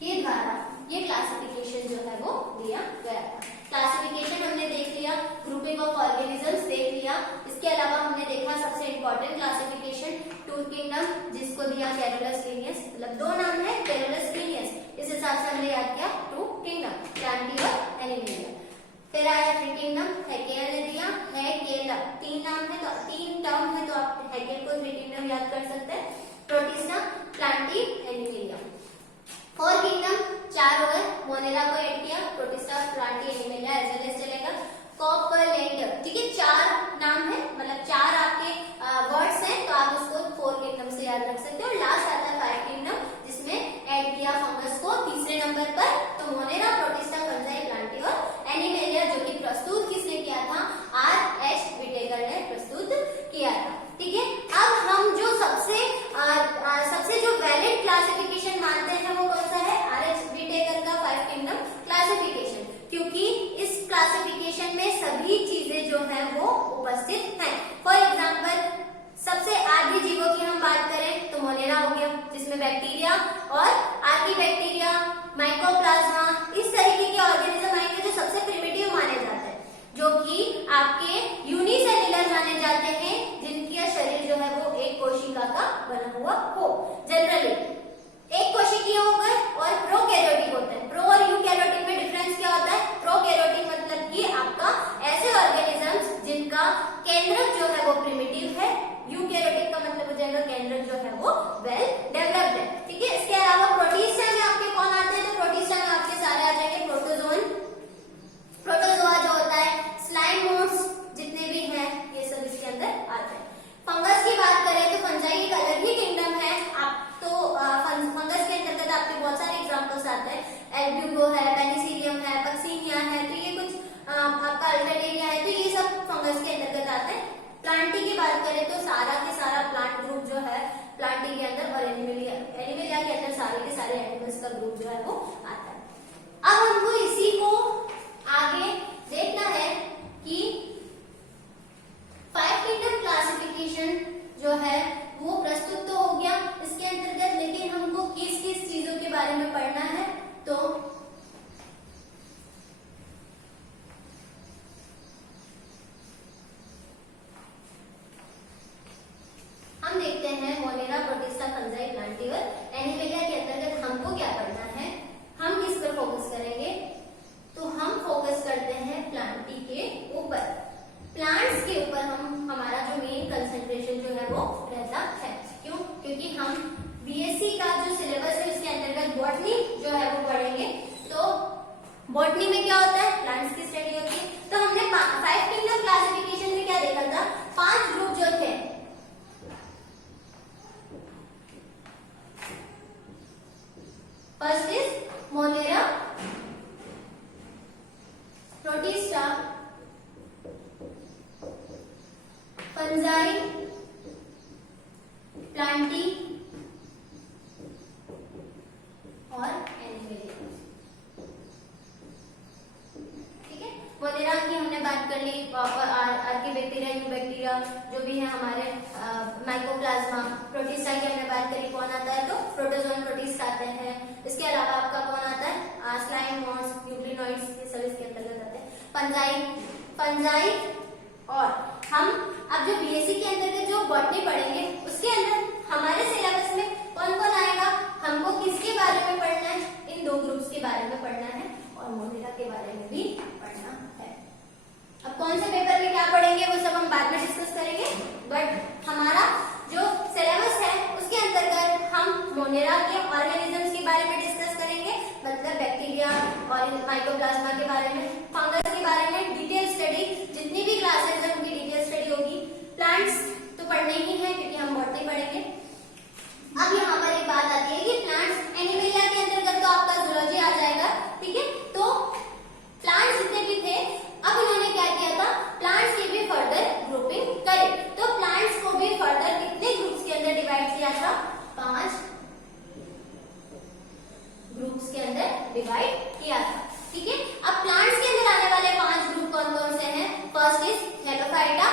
के द्वारा ये क्लासिफिकेशन जो है वो दिया गया था। क्लासिफिकेशन हमने देख लिया, ग्रुपिंग ऑफ ऑर्गेनिजम्स देख लिया, इसके अलावा हमने देखा सबसे इंपॉर्टेंट क्लासिफिकेशन 2 किंगडम, जिसको दिया कैरोलस लिनियस, मतलब 2 नाम है कैरोलस लिनियस, इस हिसाब से हमने याद किया 2 किंगडम, प्लांटी और एनिमेलिया। फिर आया 3 किंगडम, हैकेल ने दिया, हैकेला, 3 नाम है तो 3 टर्म है तो आप हैकेल को 3 किंगडम याद कर सकते हैं, प्रोटिस्टा, प्लांटी, एनिमेलिया। 4 किंगडम 4 हो गए, मोनेरा को ऐड किया, Protista, Plantae, Animalia as well as चलेगा, कॉपलैंड। ठीक है, 4 नाम है, मतलब 4 आपके वर्ड्स हैं, तो आप उसको 4 किंगडम से याद रख सकते हो। और लास्ट आता है 5 किंगडम, जिसमें ऐड किया फंगस को तीसरे नंबर पर, तो मोनेरा, प्रोटिस्टा, फंजाई, प्लांटी और एनिमेलिया, जो कि प्रस्तुत किसने किया था, R.H. विटेकर ने प्रस्तुत किया था। ठीक है, अब हम जो सबसे जो वैलिड क्लासिफिकेशन मानते हैं वो कौन सा है, R.H. विटेकर का 5 किंगडम क्लासिफिकेशन, क्योंकि इस क्लासिफिकेशन में सभी चीजें जो है वो उपस्थित हैं। फॉर एग्जाम्पल सबसे आदि जीवों की हम बात करें तो मोनेरा हो गया, जिसमें बैक्टीरिया और आर्कीबैक्टीरिया, माइकोप्लाज्मा, इस तरीके के ऑर्गेनिज्म आएंगे जो सबसे प्रिमिटिव माने जाते हैं, जो कि आपके यूनिसेल्युलर माने जाते हैं, जिनका शरीर जो है वो एक कोशिका का बना हुआ हो। जनरली एक कोशिकीय हो गए और प्रोकैरियोटिक होते हैं। प्रो और यूकैरियोटिक में डिफरेंस क्या होता है, प्रोकैरियोटिक मतलब कि आपका ऐसे ऑर्गेनिजम्स जिनका केंद्रक जो है वो प्रिमिटिव है, यूकैरियोटिक का मतलब हो जाएगा केंद्रक जो है वो वेल डेवलप्ड है। ठीक है, इसके अलावा प्रोटिस्टा में आपके कौन आते हैं, तो प्रोटिस्टा में आपके सारे आ जाएंगे प्रोटोजोन, प्रोटोजोआ जो होता है, स्लाइम मोड्स जितने भी हैं ये सब इसके अंदर आते हैं। फंगस की बात करें तो फंजाई एक अलग ही किंगडम है। आप तो फंगस के अंतर्गत आपके बहुत सारे एग्जांपल्स आते हैं, एल्ब्यूगो प्लांट्स के ऊपर हमारा जो मेन कंसंट्रेशन जो है वो रहता है। क्यों? क्योंकि हम बीएससी का जो सिलेबस है उसके अंतर्गत बॉटनी जो है वो पढ़ेंगे। तो बॉटनी में क्या होता है? प्लांट्स की स्टडी होती है। तो हमने 5 किंगडम क्लासिफिकेशन में क्या देखा था? 5 ग्रुप जो थे, first is Monera, protista, fungi, Plantae और एनिमेलिया। ठीक है, मोनेरा की हमने बात कर ली, आर्किबैक्टीरिया, यूबैक्टीरिया जो भी है हमारे, माइकोप्लाज्मा। प्रोटिस्टा की हमने बात करी, कौन आता है? तो प्रोटोजोन प्रोटिस्ट आते हैं। इसके अलावा आपका कौन आता है? स्लाइम, मॉस, न्यूक्लिनॉइड्स, ये सब इसके अंतर्गत आते हैं। फंजाई और हम अब जो बीएससी के अंतर्गत जो बॉटनी पढ़ेंगे उसके अंदर हमारे सिलेबस में कौन कौन आएगा? हमको किसके बारे में पढ़ना है? इन 2 ग्रुप्स के बारे में पढ़ना है और मोनेरा के बारे में भी पढ़ना है। अब कौन से पेपर में क्या पढ़ेंगे वो सब हम बाद में डिस्कस करेंगे, बट हमारा जो सिलेबस है उसके अंतर्गत हम मोनेरा के ऑर्गेनिजम्स के बारे में डिस्कस करेंगे, मतलब बैक्टीरिया और माइकोप्लाज्मा के बारे में, फंगस के बारे में डिटेल स्टडी, जितनी भी क्लासेस है उनकी डिटेल स्टडी होगी। प्लांट्स तो पढ़ने ही है क्योंकि हम बॉटनी पढ़ेंगे। अब यहाँ पर एक बात आती है कि प्लांट्स, एनिमेलिया के अंतर्गत तो आपका जूलॉजी आ जाएगा। ठीक है, तो प्लांट्स जितने भी थे, अब इन्होंने क्या किया था? प्लांट्स की भी फर्दर ग्रुपिंग करी। तो प्लांट्स को भी फर्दर कितने ग्रुप्स के अंदर डिवाइड किया था? 5 ग्रुप्स के अंदर डिवाइड किया था। ठीक है, अब प्लांट्स के अंदर आने वाले 5 ग्रुप कौन कौन से हैं? First is thallophyta,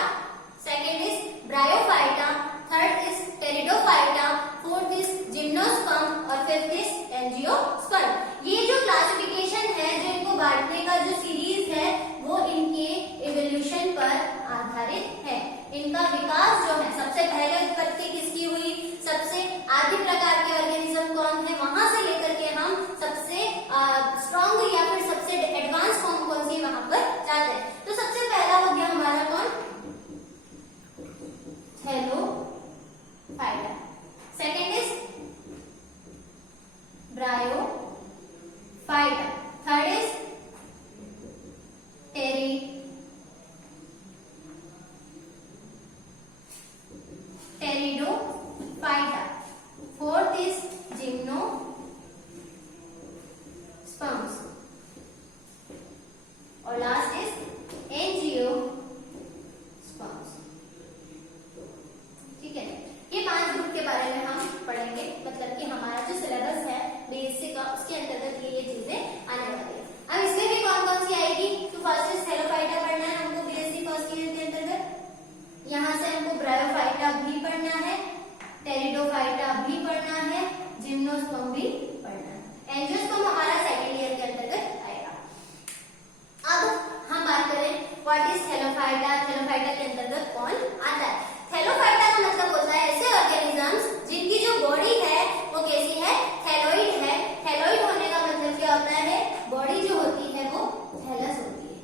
second is bryophyta, third is pteridophyta, fourth is gymnosperm और फिफ्थ इज एंजियोस्पर्म। ये जो क्लासिफिकेशन है, जो इनको बांटने का जो सीरीज है, वो इनके इवोल्यूशन पर आधारित है। इनका विकास जो है, सबसे पहले उत्पत्ति किसकी हुई, सबसे आदि प्रकार के ऑर्गेनिज्म कौन है, वहां से लेकर के हम सबसे स्ट्रॉन्ग या फिर सबसे एडवांस फॉर्म कौन सी वहां पर जाते हैं। तो सबसे पहला हो गया हमारा कौन? Thallophyta, second is bryophyta, third is pteridophyta, fourth is gymnosperms और लास्ट इज एंजियोस्पर्म्स। ठीक है, ये 5 ग्रुप के बारे में हम पढ़ेंगे, मतलब कि हमारा जो सिलेबस है बीएससी का उसके अंतर्गत ये चीजें आने वाली है। अब इसमें भी कौन कौन सी आएगी? तो फर्स्ट इज हेलोफाइटा पढ़ना है हमको बीएससी फर्स्ट ईयर के अंतर्गत। यहाँ से हमको ब्रायोफाइटा भी पढ़ना है, टेरिडोफाइटा भी पढ़ना है, जिम्नोस्पर्म भी पढ़ना है। एंजियोस्पर्म हमारा सेकंड ईयर के अंतर्गत आएगा। अब हम बात करें व्हाट इज हेलोफाइटा। हेलोफाइटा के अंतर्गत कौन आता है? हेलोफाइटा का मतलब होता है ऐसे ऑर्गेनिजम्स जिनकी जो बॉडी है वो कैसी है? थैलोइड है। थैलोइड होने का मतलब क्या होता है? बॉडी जो होती है वो थैलस होती है।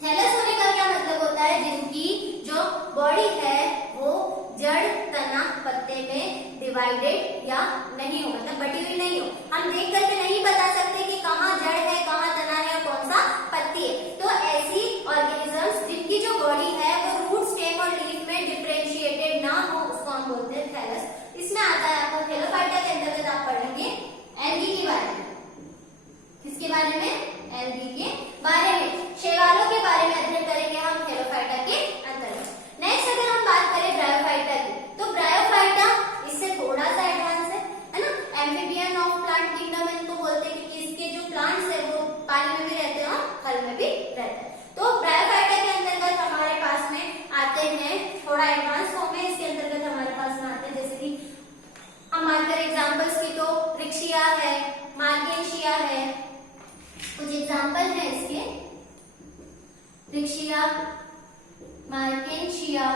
थैलस होने का क्या मतलब होता है? जिनकी जो बॉडी है वो जड़, तना, पत्ते में डिवाइडेड या नहीं हो, मतलब बटी हुई नहीं हो। हम देख करके नहीं बता सकते कि कहाँ जड़ है, कहाँ तना है और कौन सा पत्ती है। तो ऐसी ऑर्गेनिजम्स जिनकी जो बॉडी है वो रूट, स्टेम और लीफ में डिफरेंशिएटेड ना हो, उसको हम बोलते हैं थैलस। इसमें आता है आपको हेलोफाइटा के अंतर्गत आप पढ़ेंगे एल्गी के बारे में। किसके बारे में? एल्गी के बारे में। शैवालों के बारे में अध्ययन करेंगे हम हेलोफाइटा के अंतर्गत। नेक्स्ट अगर हम बात करें ब्रायोफाइटा की, तो ब्रायोफाइटा इससे थोड़ा सा एडवांस है ना। एम्फीबियन ऑफ प्लांट किंगडम इनको बोलते हैं क्योंकि इसके जो प्लांट्स है वो पानी में भी रहते हैं और फल में भी रहते हैं। तो ब्रायोफाइटा के अंतर्गत हमारे पास में आते हैं, थोड़ा एडवांस फॉर्म में इसके अंतर्गत हमारे पास में आते हैं, जैसे कि हम बात करें एग्जाम्पल्स की तो रिक्शिया है, मार्केशिया है, कुछ एग्जाम्पल है इसके, रिक्शिया, मार्केशिया,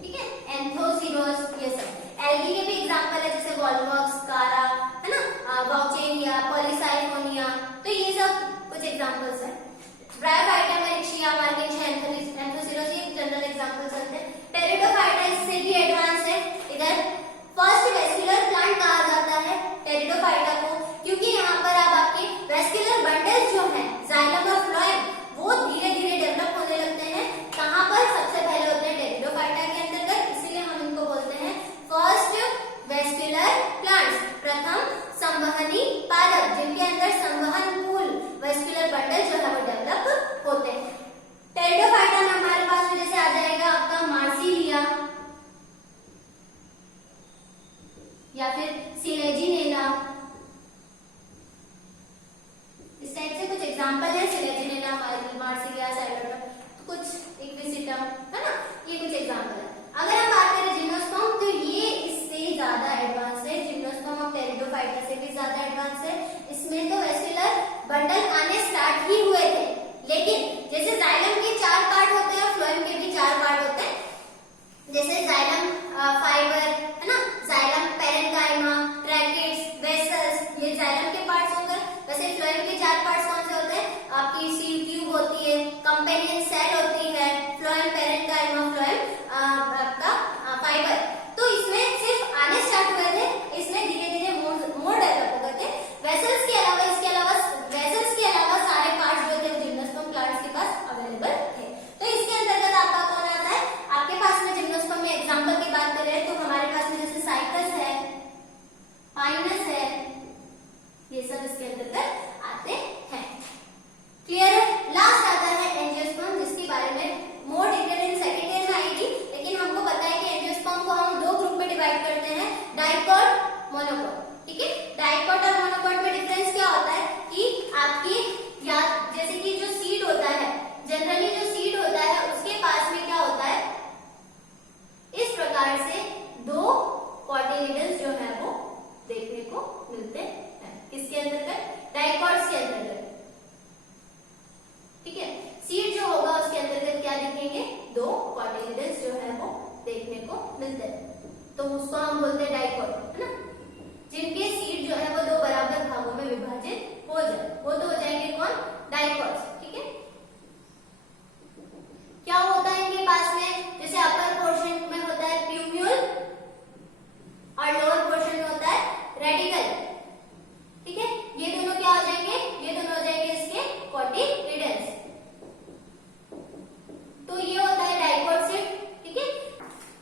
ठीक है, एंथोसिरोस, ये सब। एल्गी के भी एग्जाम्पल है जैसे वॉल्वॉक्स, कारा, है ना, वाउचेरिया, पॉलीसाइफोनिया, तो ये सब कुछ एग्जाम्पल्स है। ब्रायोफाइटा में रिक्शिया, मार्केशिया, मिलते हैं, तो उसको हम बोलते हैं डाइकोट, है ना। जिनके सीड जो है वो दो बराबर भागों में विभाजित हो जाए, वो तो हो जाएंगे कौन, डाइकोट्स, ठीक है। क्या होता है इनके पास में, जैसे अपर पोर्शन में होता है प्यूम्यूल और लोअर पोर्शन में होता है रेडिकल, ठीक है। ये दोनों क्या हो जाएंगे, ये दोनों हो जाएंगे इसके कोटिलिडन्स, तो ये होता है डाइकोट सीड, ठीक है,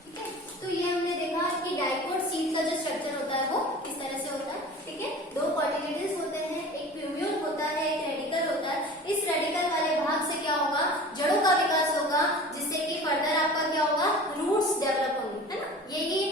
ठीक है। तो ये हमने देखा कि डाइकोट सीड का जो स्ट्रक्चर होता है वो किस तरह से होता है, ठीक है। दो कोटिलिडन्स होते हैं, एक प्यूम्यूल होता है, एक रेडिकल होता है। इस रेडिकल वाले भाग से क्या होगा, जड़ों का विकास होगा, जिससे कि फर्दर आपका क्या होगा, रूट्स डेवलप होंगी, है ना। यही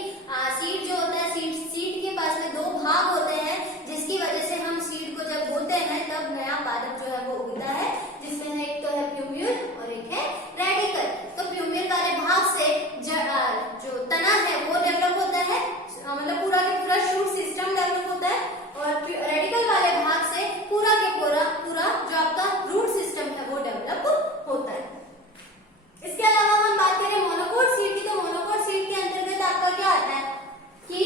सीड जो होता है, सीड के पास में दो भाग होते हैं, जिसकी वजह से हम सीड को जब बोते हैं तब नया पादप जो है वो उगता है, जिसमें है एक तो है प्यूम्यूल और एक है रेडिकल। तो प्यूम्यूल वाले भाग से जो तना है वो डेवलप होता है, मतलब पूरा के पूरा शूट सिस्टम डेवलप होता है, और रेडिकल वाले भाग से पूरा के पूरा जो आपका रूट सिस्टम है वो डेवलप होता है। इसके अलावा हम बात करें मोनोकोट सीड की, तो मोनोकोट सीड के अंतर्गत आपका क्या आता है कि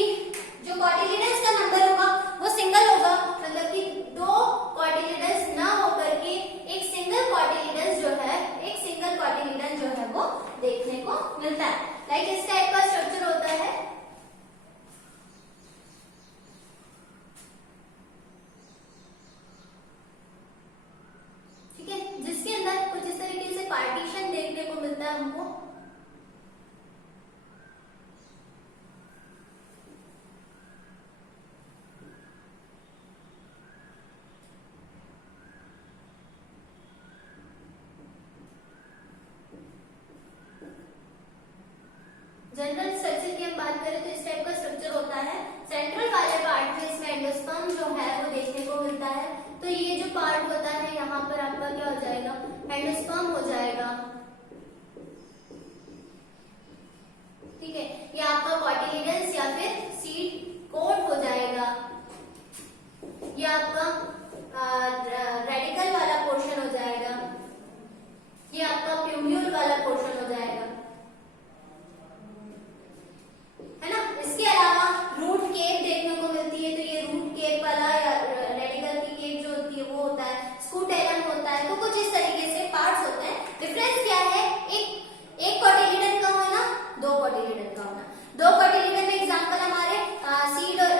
जो कोटिलिडन्स का नंबर होगा वो सिंगल होगा, मतलब कि दो कोटिलिडन्स ना होकर के एक सिंगल कोटिलिडन्स जो है, एक सिंगल कोटिलिडन जो है वो देखने को मिलता है। लाइक इस टाइप का स्ट्रक्चर होता है, ठीक है, जिसके अंदर कुछ इस तरीके से पार्टीशन देखने को मिलता है हमको। जनरल स्ट्रक्चर की हम बात करें तो इस टाइप का स्ट्रक्चर होता है। सेंट्रल वाले पार्ट में इसमें एंडोस्पर्म जो है वो देखने को मिलता है, तो ये जो पार्ट होता है यहाँ पर आपका क्या हो जाएगा, एंडोस्पर्म हो जाएगा, ठीक है। ये आपका कोटिलिडन्स या फिर सीड कोट हो जाएगा, ये आपका रेडिकल वाला पोर्शन हो जाएगा, ये आपका प्यूम्यूल वाला पोर्शन हो जाएगा, है ना। इसके अलावा रूट केप देखने को मिलती है, तो ये रूट केप वाला या रेडिकल की केप जो होती है वो होता है, स्कूटेलन होता है, तो कुछ इस तरीके से पार्ट्स होते हैं। डिफरेंस क्या है, एक कोटिलिडन का होना, दो कोटिलिडन का होना। दो कोटिलिडन में एग्जांपल हमारे सीड और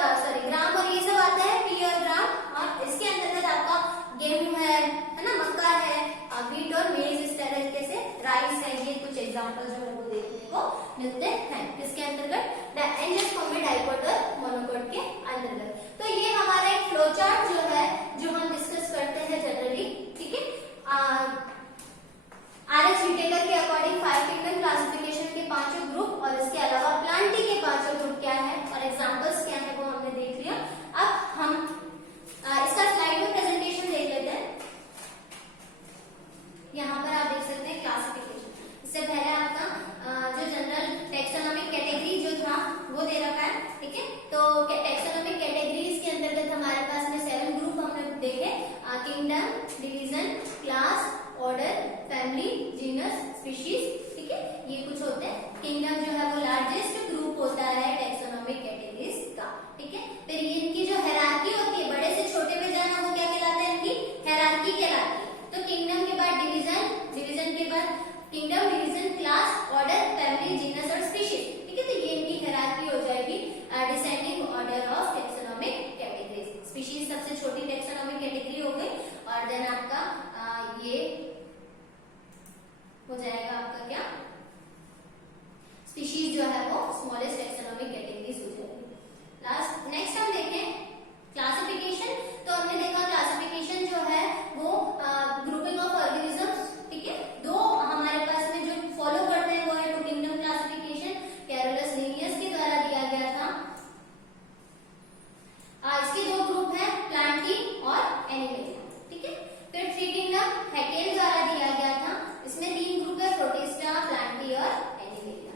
ग्राम और ये सब आता है, पी और ग्राम, और इसके अंतर्गत आपका गेहूं है ना, मक्का है, व्हीट और मेज, इस तरीके से राइस है, ये कुछ एग्जांपल जो है वो देखने को मिलते हैं इसके अंतर्गत एंजियोस्पर्म में, डाइकोट और मोनोकोट के अंतर्गत। तो ये हमारा एक फ्लो चार्ट जो है जो हम डिस्कस करते हैं जनरली, ठीक है। आर.एच. व्हिटेकर के अकॉर्डिंग 5 किंगडम क्लासिफिकेशन के पांचों ग्रुप और इसके अलावा प्लांटी के पांचों ग्रुप क्या है और एग्जांपल्स क्या है वो हमने देख लिया। अब हम इसका स्लाइड में प्रेजेंटेशन देख लेते हैं। यहाँ पर आप देख सकते हैं क्लासिफिकेशन। इससे पहले आपका जो जनरल टेक्सोनॉमिक कैटेगरी जो था वो दे रखा है, ठीक है। तो टेक्सोनॉमिक कैटेगरीज के अंतर्गत हमारे पास में 7 ग्रुप हमने देखे, kingdom, division, class, order, family, genus, species, ठीक है, ये कुछ होते हैं। किंगडम जो है वो लार्जेस्ट ग्रुप होता है टेक्सोनॉमिक कैटेगरीज का, ठीक है। फिर ये इनकी जो हायरार्की होती है, बड़े से छोटे पे जाना, वो क्या कहलाता है, इनकी हायरार्की कहलाती है। तो किंगडम के बाद डिवीजन, डिवीजन के बाद kingdom, division, class, order, family, genus और स्पीशीज, ठीक है। तो ये इनकी हायरार्की हो जाएगी descending order of taxonomic categories. Species सबसे छोटी टेक्सोनॉमिक कैटेगरी हो गई, और देन आपका ये हो जाएगा आपका क्या, स्पीशीज जो है वो स्मॉलेस्ट टेक्सोनॉमिक कैटेगरीज हो जाएगी। नेक्स्ट हम देखें क्लासिफिकेशन। तो हमने देखा क्लासिफिकेशन जो है वो ग्रुपिंग ऑफ ऑर्गेनिजम्स, ठीक है। दो हमारे पास में जो फॉलो करते हैं वो है two kingdom classification, Carolus Linnaeus के द्वारा दिया गया था। इसके दो ग्रुप हैं, प्लांटी और एनिमेलिया, ठीक है। फिर 3 किंगडम हैकेल द्वारा दिया गया था, इसमें 3 ग्रुप है, प्रोटिस्टा, प्लांटी और एनिमेलिया।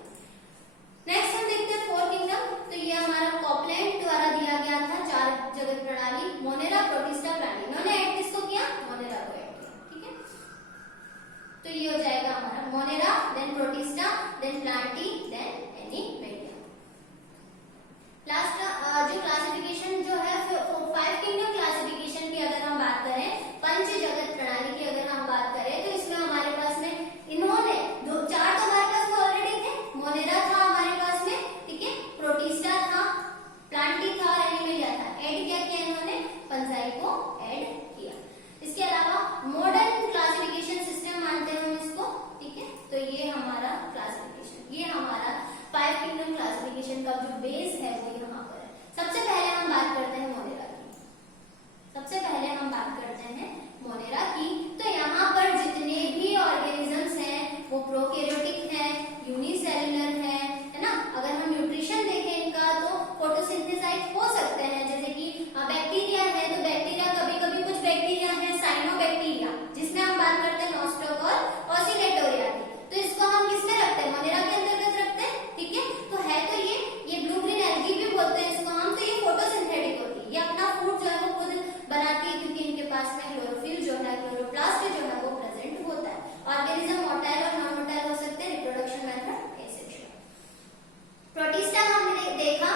नेक्स्ट हम देखते हैं 4 किंगडम। तो ये हमारा कॉपलैंड द्वारा दिया गया था, 4 जगत प्रणाली, मोनेरा, प्रोटिस्टा, प्लांटी। इन्होंने ऐड किसको किया, मोनेरा को ऐड किया, ठीक है। तो ये हो जाएगा हमारा Monera, then Protista, then Plantae, then Animalia. Nutrition का जो बेस है वो यहाँ पर है। सबसे पहले हम बात करते हैं मोनेरा की। मोनेरा की तो यहाँ पर जितने भी ऑर्गेनिजम्स हैं वो प्रोकैरियोटिक हैं, यूनिसेलुलर है ना। अगर हम न्यूट्रिशन देखें इनका तो फोटोसिंथेसाइज हो सकते हैं, जैसे कि बैक्टीरिया है तो बैक्टीरिया कभी-कभी कुछ बैक्टीरिया है साइनोबैक्टीरिया, जिसमें हम बात करते हैं नॉस्टॉक और ओसिलेटोरिया की, तो इसको हम किसमें रखते हैं, मोनेरा के अंतर्गत रखते हैं। ठीक है, तो है तो ये ब्लू ग्रीन एल्गी भी बोलते हैं इसको हम, तो ये फोटोसिंथेटिक होती है, ये अपना फूड जो है वो खुद बनाती है, क्योंकि इनके पास में क्लोरोफिल जो है, क्लोरोप्लास्ट जो है वो प्रेजेंट होता है। ऑर्गेनिज्म मोटाइल और नॉन मोटाइल हो सकते हैं। Reproduction method asexual. प्रोटिस्टा हमने देखा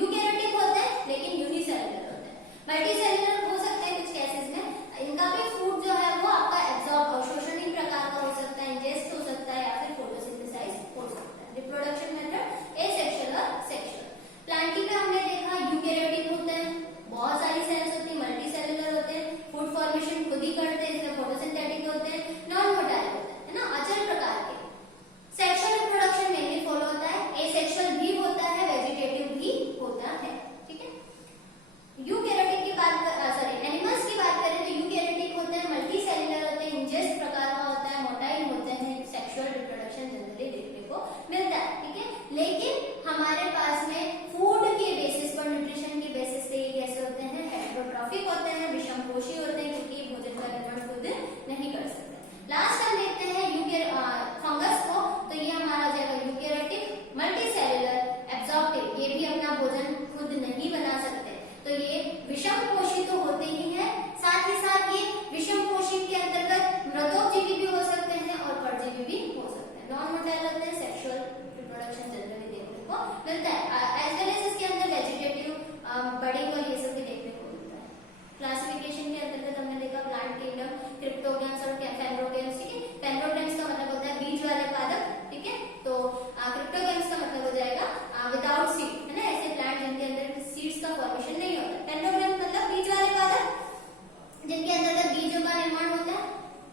यूकैरियोटिक होते हैं लेकिन यूनिसेलुलर होते हैं। मल्टीसेलुलर हो सकते हैं कुछ केसेस में, इनका भी फूड जो है वो आपका एब्जॉर्ब अवशोषणी प्रकार का हो सकता है, इंजेस्ट हो सकता है या फिर फोटोसिंथेसाइज हो सकता है। रिप्रोडक्शन मेथड एसेक्सुअल और सेक्सुअल। प्लांटी में हमने देखा यूकैरियोटिक होते हैं, बहुत सारी सेल्स होती है, मल्टीसेलुलर होते हैं, फूड फॉर्मेशन खुद ही करते हैं इसलिए फोटोसिंथेटिक होते हैं, नॉन मोटाइल होते हैं, है ना, अचल प्रकार के। सेक्सुअल रिप्रोडक्शन मेनली फॉलो होता है, एसेक्सुअल भी होता है, वेजिटेटिव भी होता है। ठीक है, यूकैरियोटिक की बात एनिमल्स की बात करें तो यूकैरियोटिक होते हैं, मल्टीसेलुलर होते हैं, इंजेस्ट प्रकार का होता है, मोटाइल होते हैं, सेक्सुअल रिप्रोडक्शन जनरली देखने को मिलता है। ठीक है, लेकिन हमारे पास में फूड के बेसिस पर, न्यूट्रिशन के बेसिस पे ये कैसे होते हैं, हेटेरोट्रॉफिक होते हैं, विषमपोषी होते हैं, क्योंकि भोजन का निर्माण खुद नहीं कर सकते। लास्ट हम देखते हैं फंगस को, तो ये हमारा हो जाएगा यूकैरियोटिक, मल्टीसेलुलर, एब्जॉर्प्टिव, ये भी अपना भोजन खुद नहीं बना सकते, तो ये विषमपोषी तो होते ही हैं, साथ ही साथ ये विषमपोषी के अंतर्गत मृतोपजीवी भी हो सकते हैं और परजीवी भी हो सकते हैं। नॉन मोटाइल होते हैं, सेक्सुअल रिप्रोडक्शन जनरली देखने को मिलता है, एज वेल एज इसके अंदर वेजिटेटिव बडिंग और ये सब भी देखने को मिलता है। क्लासिफिकेशन के अंतर्गत हमने देखा प्लांट किंगडम, क्रिप्टोगेम्स और फेनरोगेम्स। ठीक है, फेनरोगेम्स का मतलब होता है बीज वाले पादप। ठीक है, तो क्रिप्टोगेम्स का मतलब हो जाएगा विदाउट सीड, है ना, ऐसे प्लांट जिनके अंदर सीड्स का फॉर्मेशन नहीं होता। फेनरोगेम्स मतलब बीज वाले पादप जिनके अंदर बीजों का निर्माण होता है।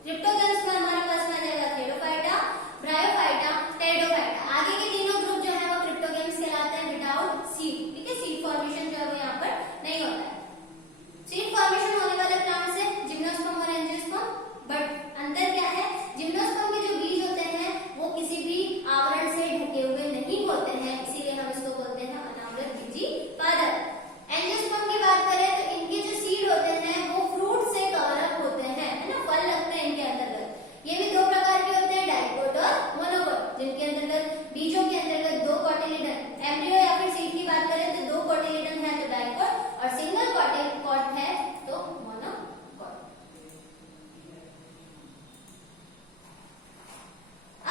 क्रिप्टोगेम्स में हमारे पास में आ जाएगा थेरोफाइटा, ब्रायोफाइटा, टेरिडोफाइटा। आगे के तीनों ग्रुप जो है वो क्रिप्टोगेम्स कहलाते हैं विदाउट सीड। ठीक है, सीड फॉर्मेशन जो है वो यहाँ पर नहीं होता है। सीड फॉर्मेशन होने वाले प्लांट्स है जिम्नोस्पर्म और एंजियोस्पर्म, बट अंतर क्या है, जिम्नोस्पर्म के जो बीज होते हैं वो किसी भी आवरण से ढके हुए नहीं होते हैं, इसीलिए हम इसको बोलते हैं अनावृत बीजी पादप। एंजियोस्पर्म की बात करें तो इनके जो सीड होते हैं वो फ्रूट से कवर अप होते हैं, है ना, फल लगते हैं इनके अंतर्गत। ये भी दो प्रकार के होते हैं, डाइकोट और मोनोकोट, जिनके अंतर्गत बीजों के अंतर्गत दो कोटिलिडन, एम्ब्रियो या फिर सीड की बात करें तो दो कोटिलिडन है तो डाइकोट, और सिंगल कोट है तो मोनोकोट।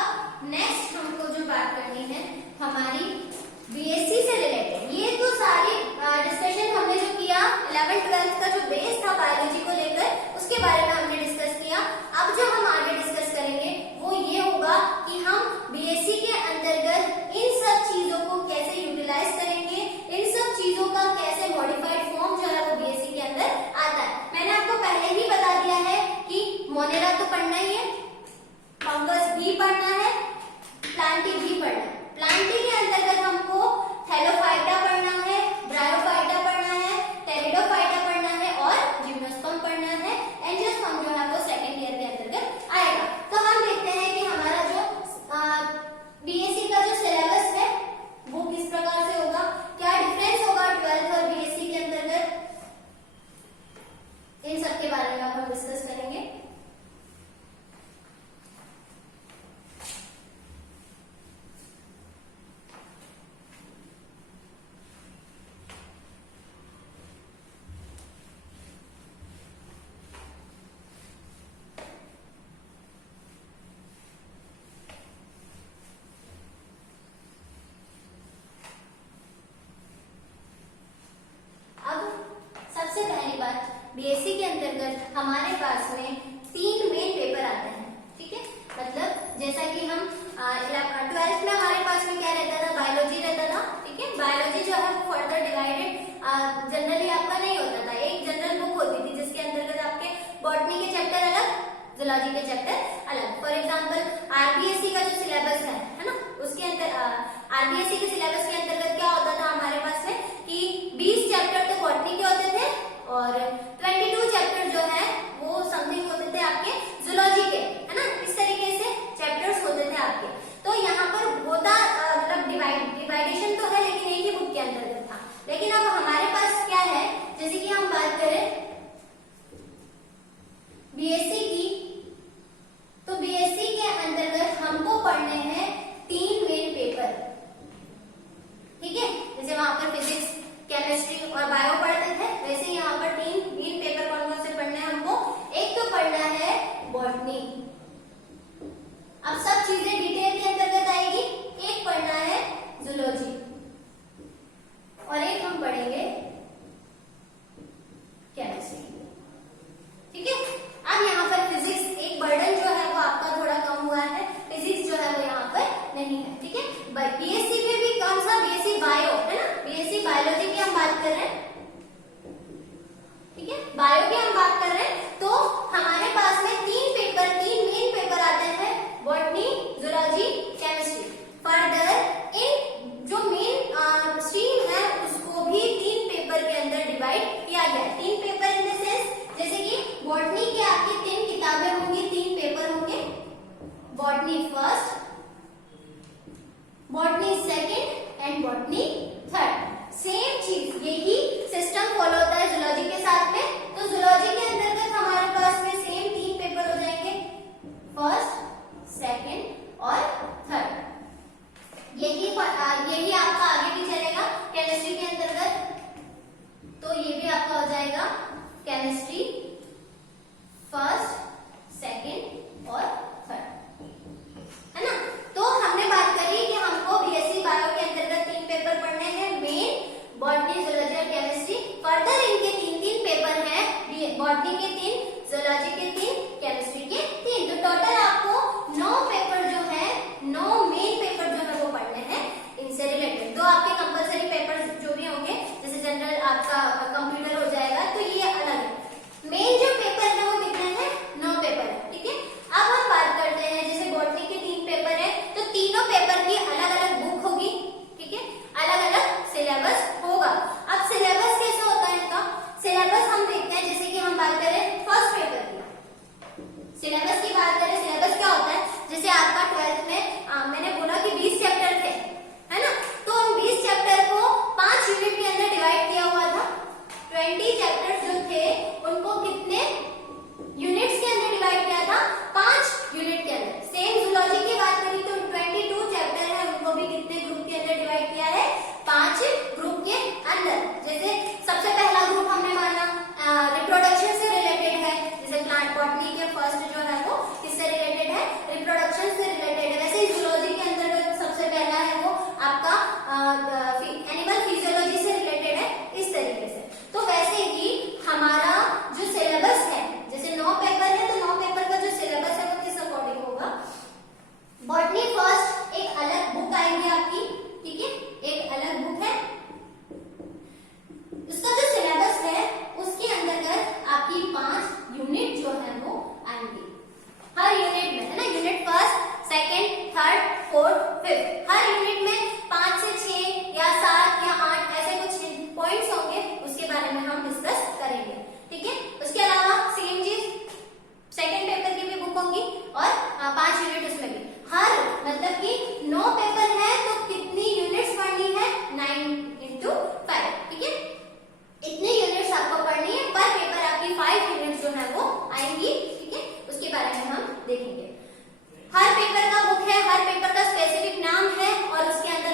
अब नेक्स्ट हमको जो बात करनी है हमारी बीएससी से रिलेटेड, ये तो सारी डिस्कशन हमने जो किया 11th-12th का जो बेस था बायोलॉजी को लेकर उसके बारे में हमने डिस्कस किया। अब जो हम आगे डिस्कस करेंगे वो ये होगा कि हम बीएससी के अंतर्गत इन सब चीजों को कैसे यूटिलाइज करेंगे, इन सब चीजों का कैसे मॉडिफाइड फॉर्म जो है वो बीएससी के अंदर आता है। मैंने आपको पहले ही बता दिया है कि मोनेरा तो पढ़ना ही है, फंगस भी पढ़ना है, प्लांटी भी पढ़ना है। प्लांटी के अंतर्गत हमको थैलोफाइटा पढ़ना है, ब्रायोफाइटा पढ़ना है, टेरिडोफाइटा पढ़ना है और जिम्नोस्पर्म पढ़ना है। एंजियोस्पर्म जो है वो सेकंड ईयर के अंतर्गत आएगा। तो हम देखते हैं कि हमारा जो बीएससी का जो सिलेबस है वो किस प्रकार से होगा, क्या डिफरेंस होगा 12th और बीएससी के अंतर्गत, इन सब के बारे में हम डिस्कस करेंगे। बीएससी के अंतर्गत हमारे पास में 3 मेन पेपर आते हैं। ठीक है, मतलब जैसा कि हम 12th में हमारे पास में क्या रहता था, बायोलॉजी रहता था। ठीक है, बायोलॉजी जो है वो फर्दर डिवाइडेड जनरली आपका नहीं होता था, एक जनरल बुक होती थी जिसके अंतर्गत आपके बॉटनी के चैप्टर अलग, जूलॉजी के चैप्टर अलग। फॉर एग्जाम्पल आरबीएससी का जो सिलेबस है ना, उसके अंदर आरबीएससी के सिलेबस के अंतर्गत क्या होता नहीं है, ठीक है। बीएससी में भी कौन सा, बीएससी बायो है ना, बीएससी बायोलॉजी की हम बात कर रहे हैं, ठीक है, बायो की हम बात कर रहे हैं। तो हमारे पास में तीन मेन पेपर आते हैं, botany, zoology, chemistry. Further in जो मेन स्ट्रीम है उसको भी 3 पेपर के अंदर डिवाइड किया गया है। 3 पेपर इन द सेंस, जैसे कि बॉटनी के आपकी 3 किताबें होंगी, 3 पेपर होंगे, botany first, botany second and botany third. Same चीज, यही सिस्टम फॉलो होता है जूलॉजी के साथ में। तो जूलॉजी के अंतर्गत हमारे पास में सेम 3 पेपर हो जाएंगे, फर्स्ट, सेकंड और थर्ड। यही आपका आगे भी चलेगा केमिस्ट्री के अंतर्गत, तो ये भी आपका हो जाएगा केमिस्ट्री फर्स्ट, सेकंड और थर्ड, है ना। तो हमने बात करी कि हमको बीएससी बायो के अंतर्गत 3 पेपर पढ़ने हैं, मेन, बॉटनी, जूलॉजी और केमिस्ट्री। फर्दर इनके 3 पेपर हैं, बॉटनी के 3, जूलॉजी के 3, केमिस्ट्री के 3। तो टोटल आपको 9 पेपर जो है, 9 मेन पेपर जो है वो पढ़ने हैं इनसे रिलेटेड। 2 आपके कंपलसरी पेपर जो भी होंगे, जैसे जनरल आपका कंप्यूटर हो जाएगा, तो ये अलग है। मेन जो पेपर है वो कितने हैं, 9 पेपर है, ठीक है। अब हम बात करते हैं, जैसे बॉटनी के 3 पेपर है, तो तीनों पेपर की अलग अलग बुक होगी, ठीक है, अलग अलग सिलेबस होगा। अब सिलेबस कैसे होता है इनका, सिलेबस हम देखते हैं, जैसे कि हम बात करें फर्स्ट पेपर की, सिलेबस की बात करें, सिलेबस क्या होता है, जैसे आपका 12th में मैंने बोला कि 20 चैप्टर थे, है ना। तो उन 20 चैप्टर को 5 यूनिट के अंदर डिवाइड किया हुआ था। 20 चैप्टर्स जो थे उनको कितने यूनिट्स के अंदर डिवाइड किया था, 5 यूनिट के अंदर। सेम जूलॉजी की बात करें तो 22 चैप्टर है, उनको भी कितने ग्रुप के अंदर डिवाइड किया है, 5 ग्रुप के अंदर। जैसे सबसे पहला ग्रुप हमने माना रिप्रोडक्शन से रिलेटेड है, जैसे प्लांट बॉटनी के फर्स्ट जो है वो किससे रिलेटेड है, रिप्रोडक्शन से रिलेटेड है। वैसे जूलॉजी के अंदर सबसे पहला है वो आपका एनिमल फिजियोलॉजी से रिलेटेड है, इस तरीके से। तो वैसे ही हमारा जो सिलेबस है, जैसे 9 पेपर है, तो 9 पेपर का जो सिलेबस है वो किस अकॉर्डिंग होगा, बॉटनी फर्स्ट एक अलग बुक आएगी आपकी, ठीक है, एक अलग बुक है, उसका जो सिलेबस है उसके अंतर्गत आपकी 5 यूनिट जो है वो आएंगी हर यूनिट में, है ना। Unit first, second, third, fourth, fifth, हर यूनिट में 5 से 6 या 7 या 8 ऐसे कुछ पॉइंट्स होंगे, उसके बारे में हम डिस्कस करेंगे, ठीक है। उसके अलावा सेम चीज सेकंड पेपर की भी बुक होंगी और 5 यूनिट उसमें भी, हर मतलब कि 9 पेपर है तो कितनी यूनिट्स पढ़नी है, 9 × 5, ठीक है। इतनी यूनिट्स आपको पढ़नी है, पर पेपर आपकी 5 यूनिट्स जो है वो आएंगी, ठीक है। उसके बारे में हम देखेंगे। हर पेपर का बुक है, हर पेपर का स्पेसिफिक नाम है और उसके अंदर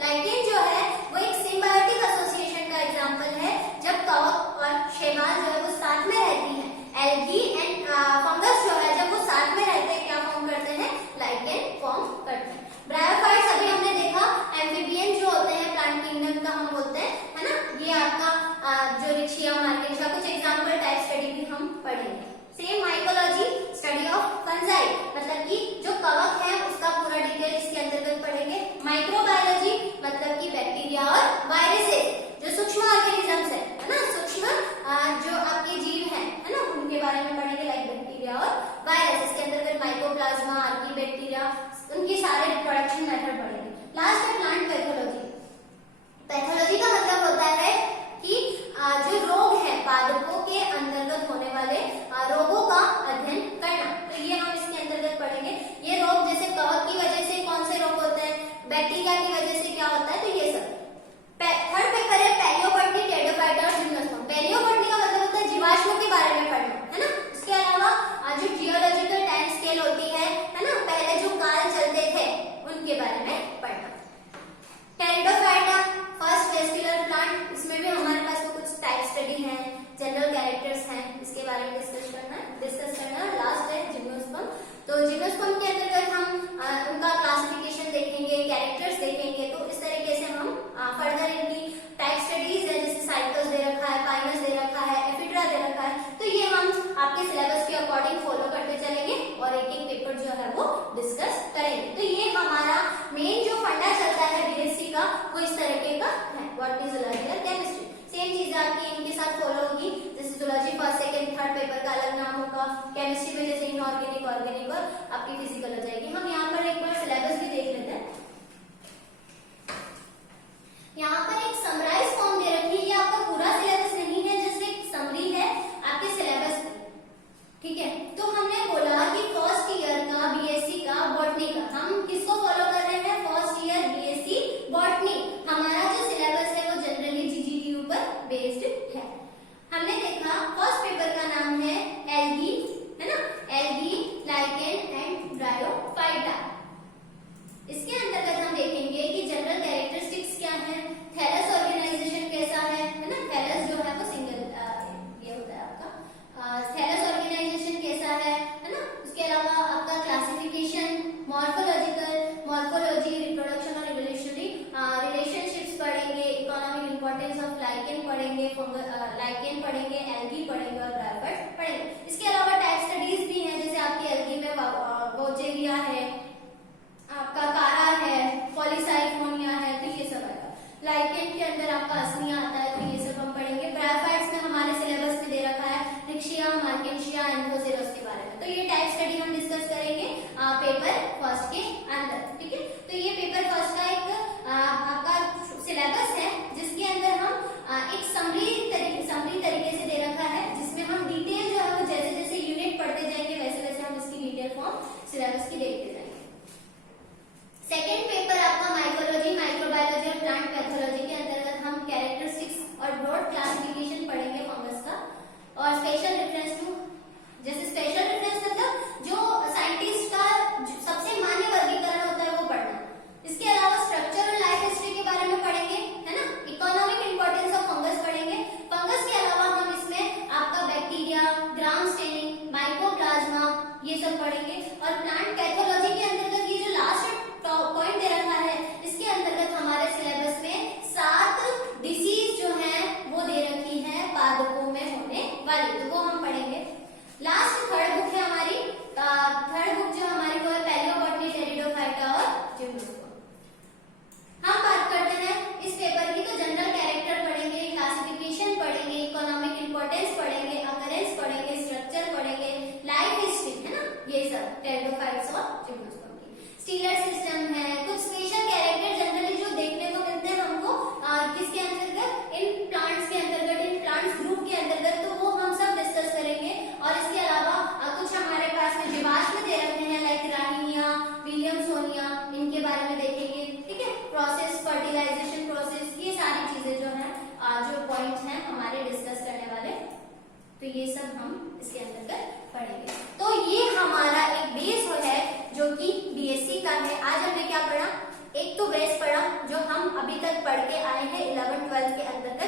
लाइकेन जो है वो एक सिम्बायोटिक एसोसिएशन का एग्जांपल है, जब कवक और शैवाल जो है वो साथ में रहती है। एल्गी एंड फंगस जो है जब वो साथ में रहते हैं क्या फॉर्म करते हैं, लाइकेन फॉर्म करते हैं। ब्रायोफाइट्स अभी हमने देखा, एम्फीबियन जो होते हैं प्लांट किंगडम का हम बोलते हैं, है ना। ये आपका जो रिक्शिया मार्केशिया कुछ एग्जांपल टाइप स्टडी भी हम पढ़ेंगे। Same mycology study of fungi, मतलब कि जो कवक है उसका पूरा डिटेल इसके अंतर्गत पढ़ेंगे। माइक्रोबायोलॉजी मतलब कि बैक्टीरिया और वायरसेस जो सूक्ष्म ऑर्गेनिजम्स है ना, सूक्ष्म जो आपके जीव है ना, उनके बारे में पढ़ेंगे, लाइक बैक्टीरिया और वायरस। इसके अंतर्गत माइकोप्लाज्मा, आर्कीबैक्टीरिया, उनके सारे प्रोडक्शन मेथड पढ़ेंगे। लास्ट है प्लांट पैथोलॉजी। पैथोलॉजी का मतलब होता है कि जो रोग है, पादपों के अंतर्गत होने वाले रोगों का अध्ययन करना, तो ये हम इसके अंतर्गत पढ़ेंगे। ये रोग जैसे कवक की वजह से कौन से रोग होते हैं, बैक्टीरिया की वजह से क्या होता है, तो ये सब। थर्ड पेपर है पैलियोबोटनी, टेरिडोफाइटा और जिम्नोस्पर्म। पैलियोबोटनी का मतलब होता है जीवाश्मों के बारे में पढ़ना, है ना। इसके अलावा जो जियोलॉजिकल टाइम स्केल होती है ना, पहले जो काल चलते थे उनके बारे में पढ़ना। टेरिडोफाइटा फर्स्ट वेस्कुलर प्लांट, इसमें भी हमारे पास तो कुछ टाइप स्टडी है, जनरल कैरेक्टर्स हैं, इसके बारे में डिस्कस करना। लास्ट है जिम्नोस्पर्म। तो जिम्नोस्पर्म के अंतर्गत हम उनका क्लासिफिकेशन देखेंगे, कैरेक्टर्स देखेंगे। तो इस तरीके से हम फर्दर इनकी टाइप स्टडीज है, जैसे साइटोस दे रखा है, पाइनस दे रखा है, एफिड्रा दे रखा है, तो ये हम आपके सिलेबस के अकॉर्डिंग फॉलो करते चलेंगे और एक एक पेपर जो है वो डिस्कस करेंगे। तो ये हमारा मेन जो फंडा चलता है बीएससी का, वो इस तरीके का है, बॉटनी, जूलॉजी और केमिस्ट्री। सेम चीज आपकी इनके साथ फॉलो होगी, जैसे zoology first second third paper का अलग नाम होगा, केमिस्ट्री में जैसे इनऑर्गेनिक, ऑर्गेनिक और आपकी फिजिकल हो जाएगी। हम यहाँ पर एक बार सिलेबस भी देख लेते हैं। यहाँ पर एक समराइज फॉर्म दे रखी है, ये आपका पूरा सिलेबस नहीं है, जस्ट एक समरी है आपके सिलेबस की, ठीक है। तो हमने बोला कि फर्स्ट ईयर का बीएससी का बॉटनी का, हम किसको फॉलो कर रहे हैं, फर्स्ट ईयर बीएससी बॉटनी। हमारा जो सिलेबस है वो जनरली जीजीटीयू पर बेस्ड है। हमने देखा फर्स्ट पेपर का नाम है एल्गी, है ना, एल्गी, लाइकेन एंड ब्रायोफाइटा। इसके अंतर्गत हम देखेंगे कि जनरल कैरेक्टरिस्टिक्स क्या है, थैलस ऑर्गेनाइजेशन कैसा है ना, थैलस जो है वो सिंगल ये होता है आपका, थैलस ऑर्गेनाइजेशन कैसा है ना। उसके अलावा आपका क्लासिफिकेशन, मॉर्फोलॉजी, रिप्रोडक्शन और रिलेशनरी रिलेशनशिप्स पढ़ेंगे, इकोनॉमिक इंपॉर्टेंस ऑफ लाइकेन पढ़ेंगे, लाइकेन पढ़ेंगे, एल्गी पढ़ेंगे और ब्रायोफाइट पढ़ेंगे। इसके अलावा टाइप स्टडीज भी हैं, जैसे आपकी एल्गी में वोचेरिया है, आपका कारा है, पॉलीसाइफोनिया है, तो ये सब आएगा। लाइकेन के अंदर आपका असनिया आता है, तो ये सब हम पढ़ेंगे। ब्रायोफाइट्स में हमारे सिलेबस में दे रखा है रिक्शिया, मार्केशिया, एंथोसेरस के बारे में, तो ये टाइप स्टडी हम डिस्कस करेंगे पेपर फर्स्ट के अंदर, ठीक है। तो ये पेपर फर्स्ट का एक आपका सिलेबस है, जिसके अंदर हम एक समरी तरीके से दे रखा है, जिसमें हम डिटेल जो है वो जैसे जैसे यूनिट पढ़ते जाएंगे वैसे वैसे हम इसकी डिटेल फॉर्म सिलेबस की देखते जाएंगे। सेकेंड पेपर आपका माइकोलॉजी, माइक्रोबायोलॉजी और प्लांट पैथोलॉजी के अंतर्गत हम कैरेक्टरिस्टिक्स और ब्रॉड क्लासिफिकेशन पढ़ेंगे फंगस का, और स्पेशल रेफरेंस टू, जैसे स्पेशल रेफरेंस मतलब जो साइंटिस्ट का सबसे मान्य वर्गीकरण होता है वो पढ़ना। इसके अलावा स्ट्रक्चर और लाइफ हिस्ट्री के बारे में पढ़ेंगे, है ना। इकोनॉमिक इंपॉर्टेंस ऑफ फंगस पढ़ेंगे। फंगस के अलावा हम इसमें आपका बैक्टीरिया, ग्राम स्टेनिंग, माइकोप्लाज्मा, ये सब पढ़ेंगे। और प्लांट पैथोलॉजी के अंतर्गत ये जो लास्ट पॉइंट दे रखा है, इसके अंतर्गत हमारे सिलेबस में 7 डिसीज जो है वो दे रखी है पादपों में होने वाली, तो वो हम पढ़ेंगे। लास्ट थर्ड बुक है हमारी, थर्ड बुक जो हमारी वो है पैलियोबोटनी, टेरिडोफाइटा और जिम्नोस्पर्म। हम बात करते हैं इस पेपर की, तो जनरल कैरेक्टर पढ़ेंगे, क्लासिफिकेशन पढ़ेंगे, इकोनॉमिक इंपॉर्टेंस पढ़ेंगे, अकरेंस पढ़ेंगे, स्ट्रक्चर पढ़ेंगे, लाइफ हिस्ट्री, है ना, ये सब टेरिडोफाइट्स और जिम्नोस्पर्म की। स्टीलर सिस्टम है, कुछ स्पेशल कैरेक्टर जनरली जो देखने को मिलते हैं हमको किसके अंतर्गत, इन प्लांट्स के अंतर्गत, इन प्लांट्स ग्रुप के अंतर्गत, तो वो हम सब डिस्कस करेंगे। और इसके अलावा कुछ हमारे पास में जीवाश्म दे रखे हैं, लाइक राहिनिया, विलियमसोनिया, इनके बारे में देखेंगे, ठीक है। प्रोसेस, फर्टिलाइजेशन प्रोसेस, ये सारी चीजें जो है जो पॉइंट्स हैं हमारे डिस्कस करने वाले, तो ये सब हम इसके अंतर्गत पढ़ेंगे। तो ये हमारा एक बेस है जो कि बीएससी का है। आज हमने क्या पढ़ा, एक तो बेस पढ़ा जो हम 12th के अंदर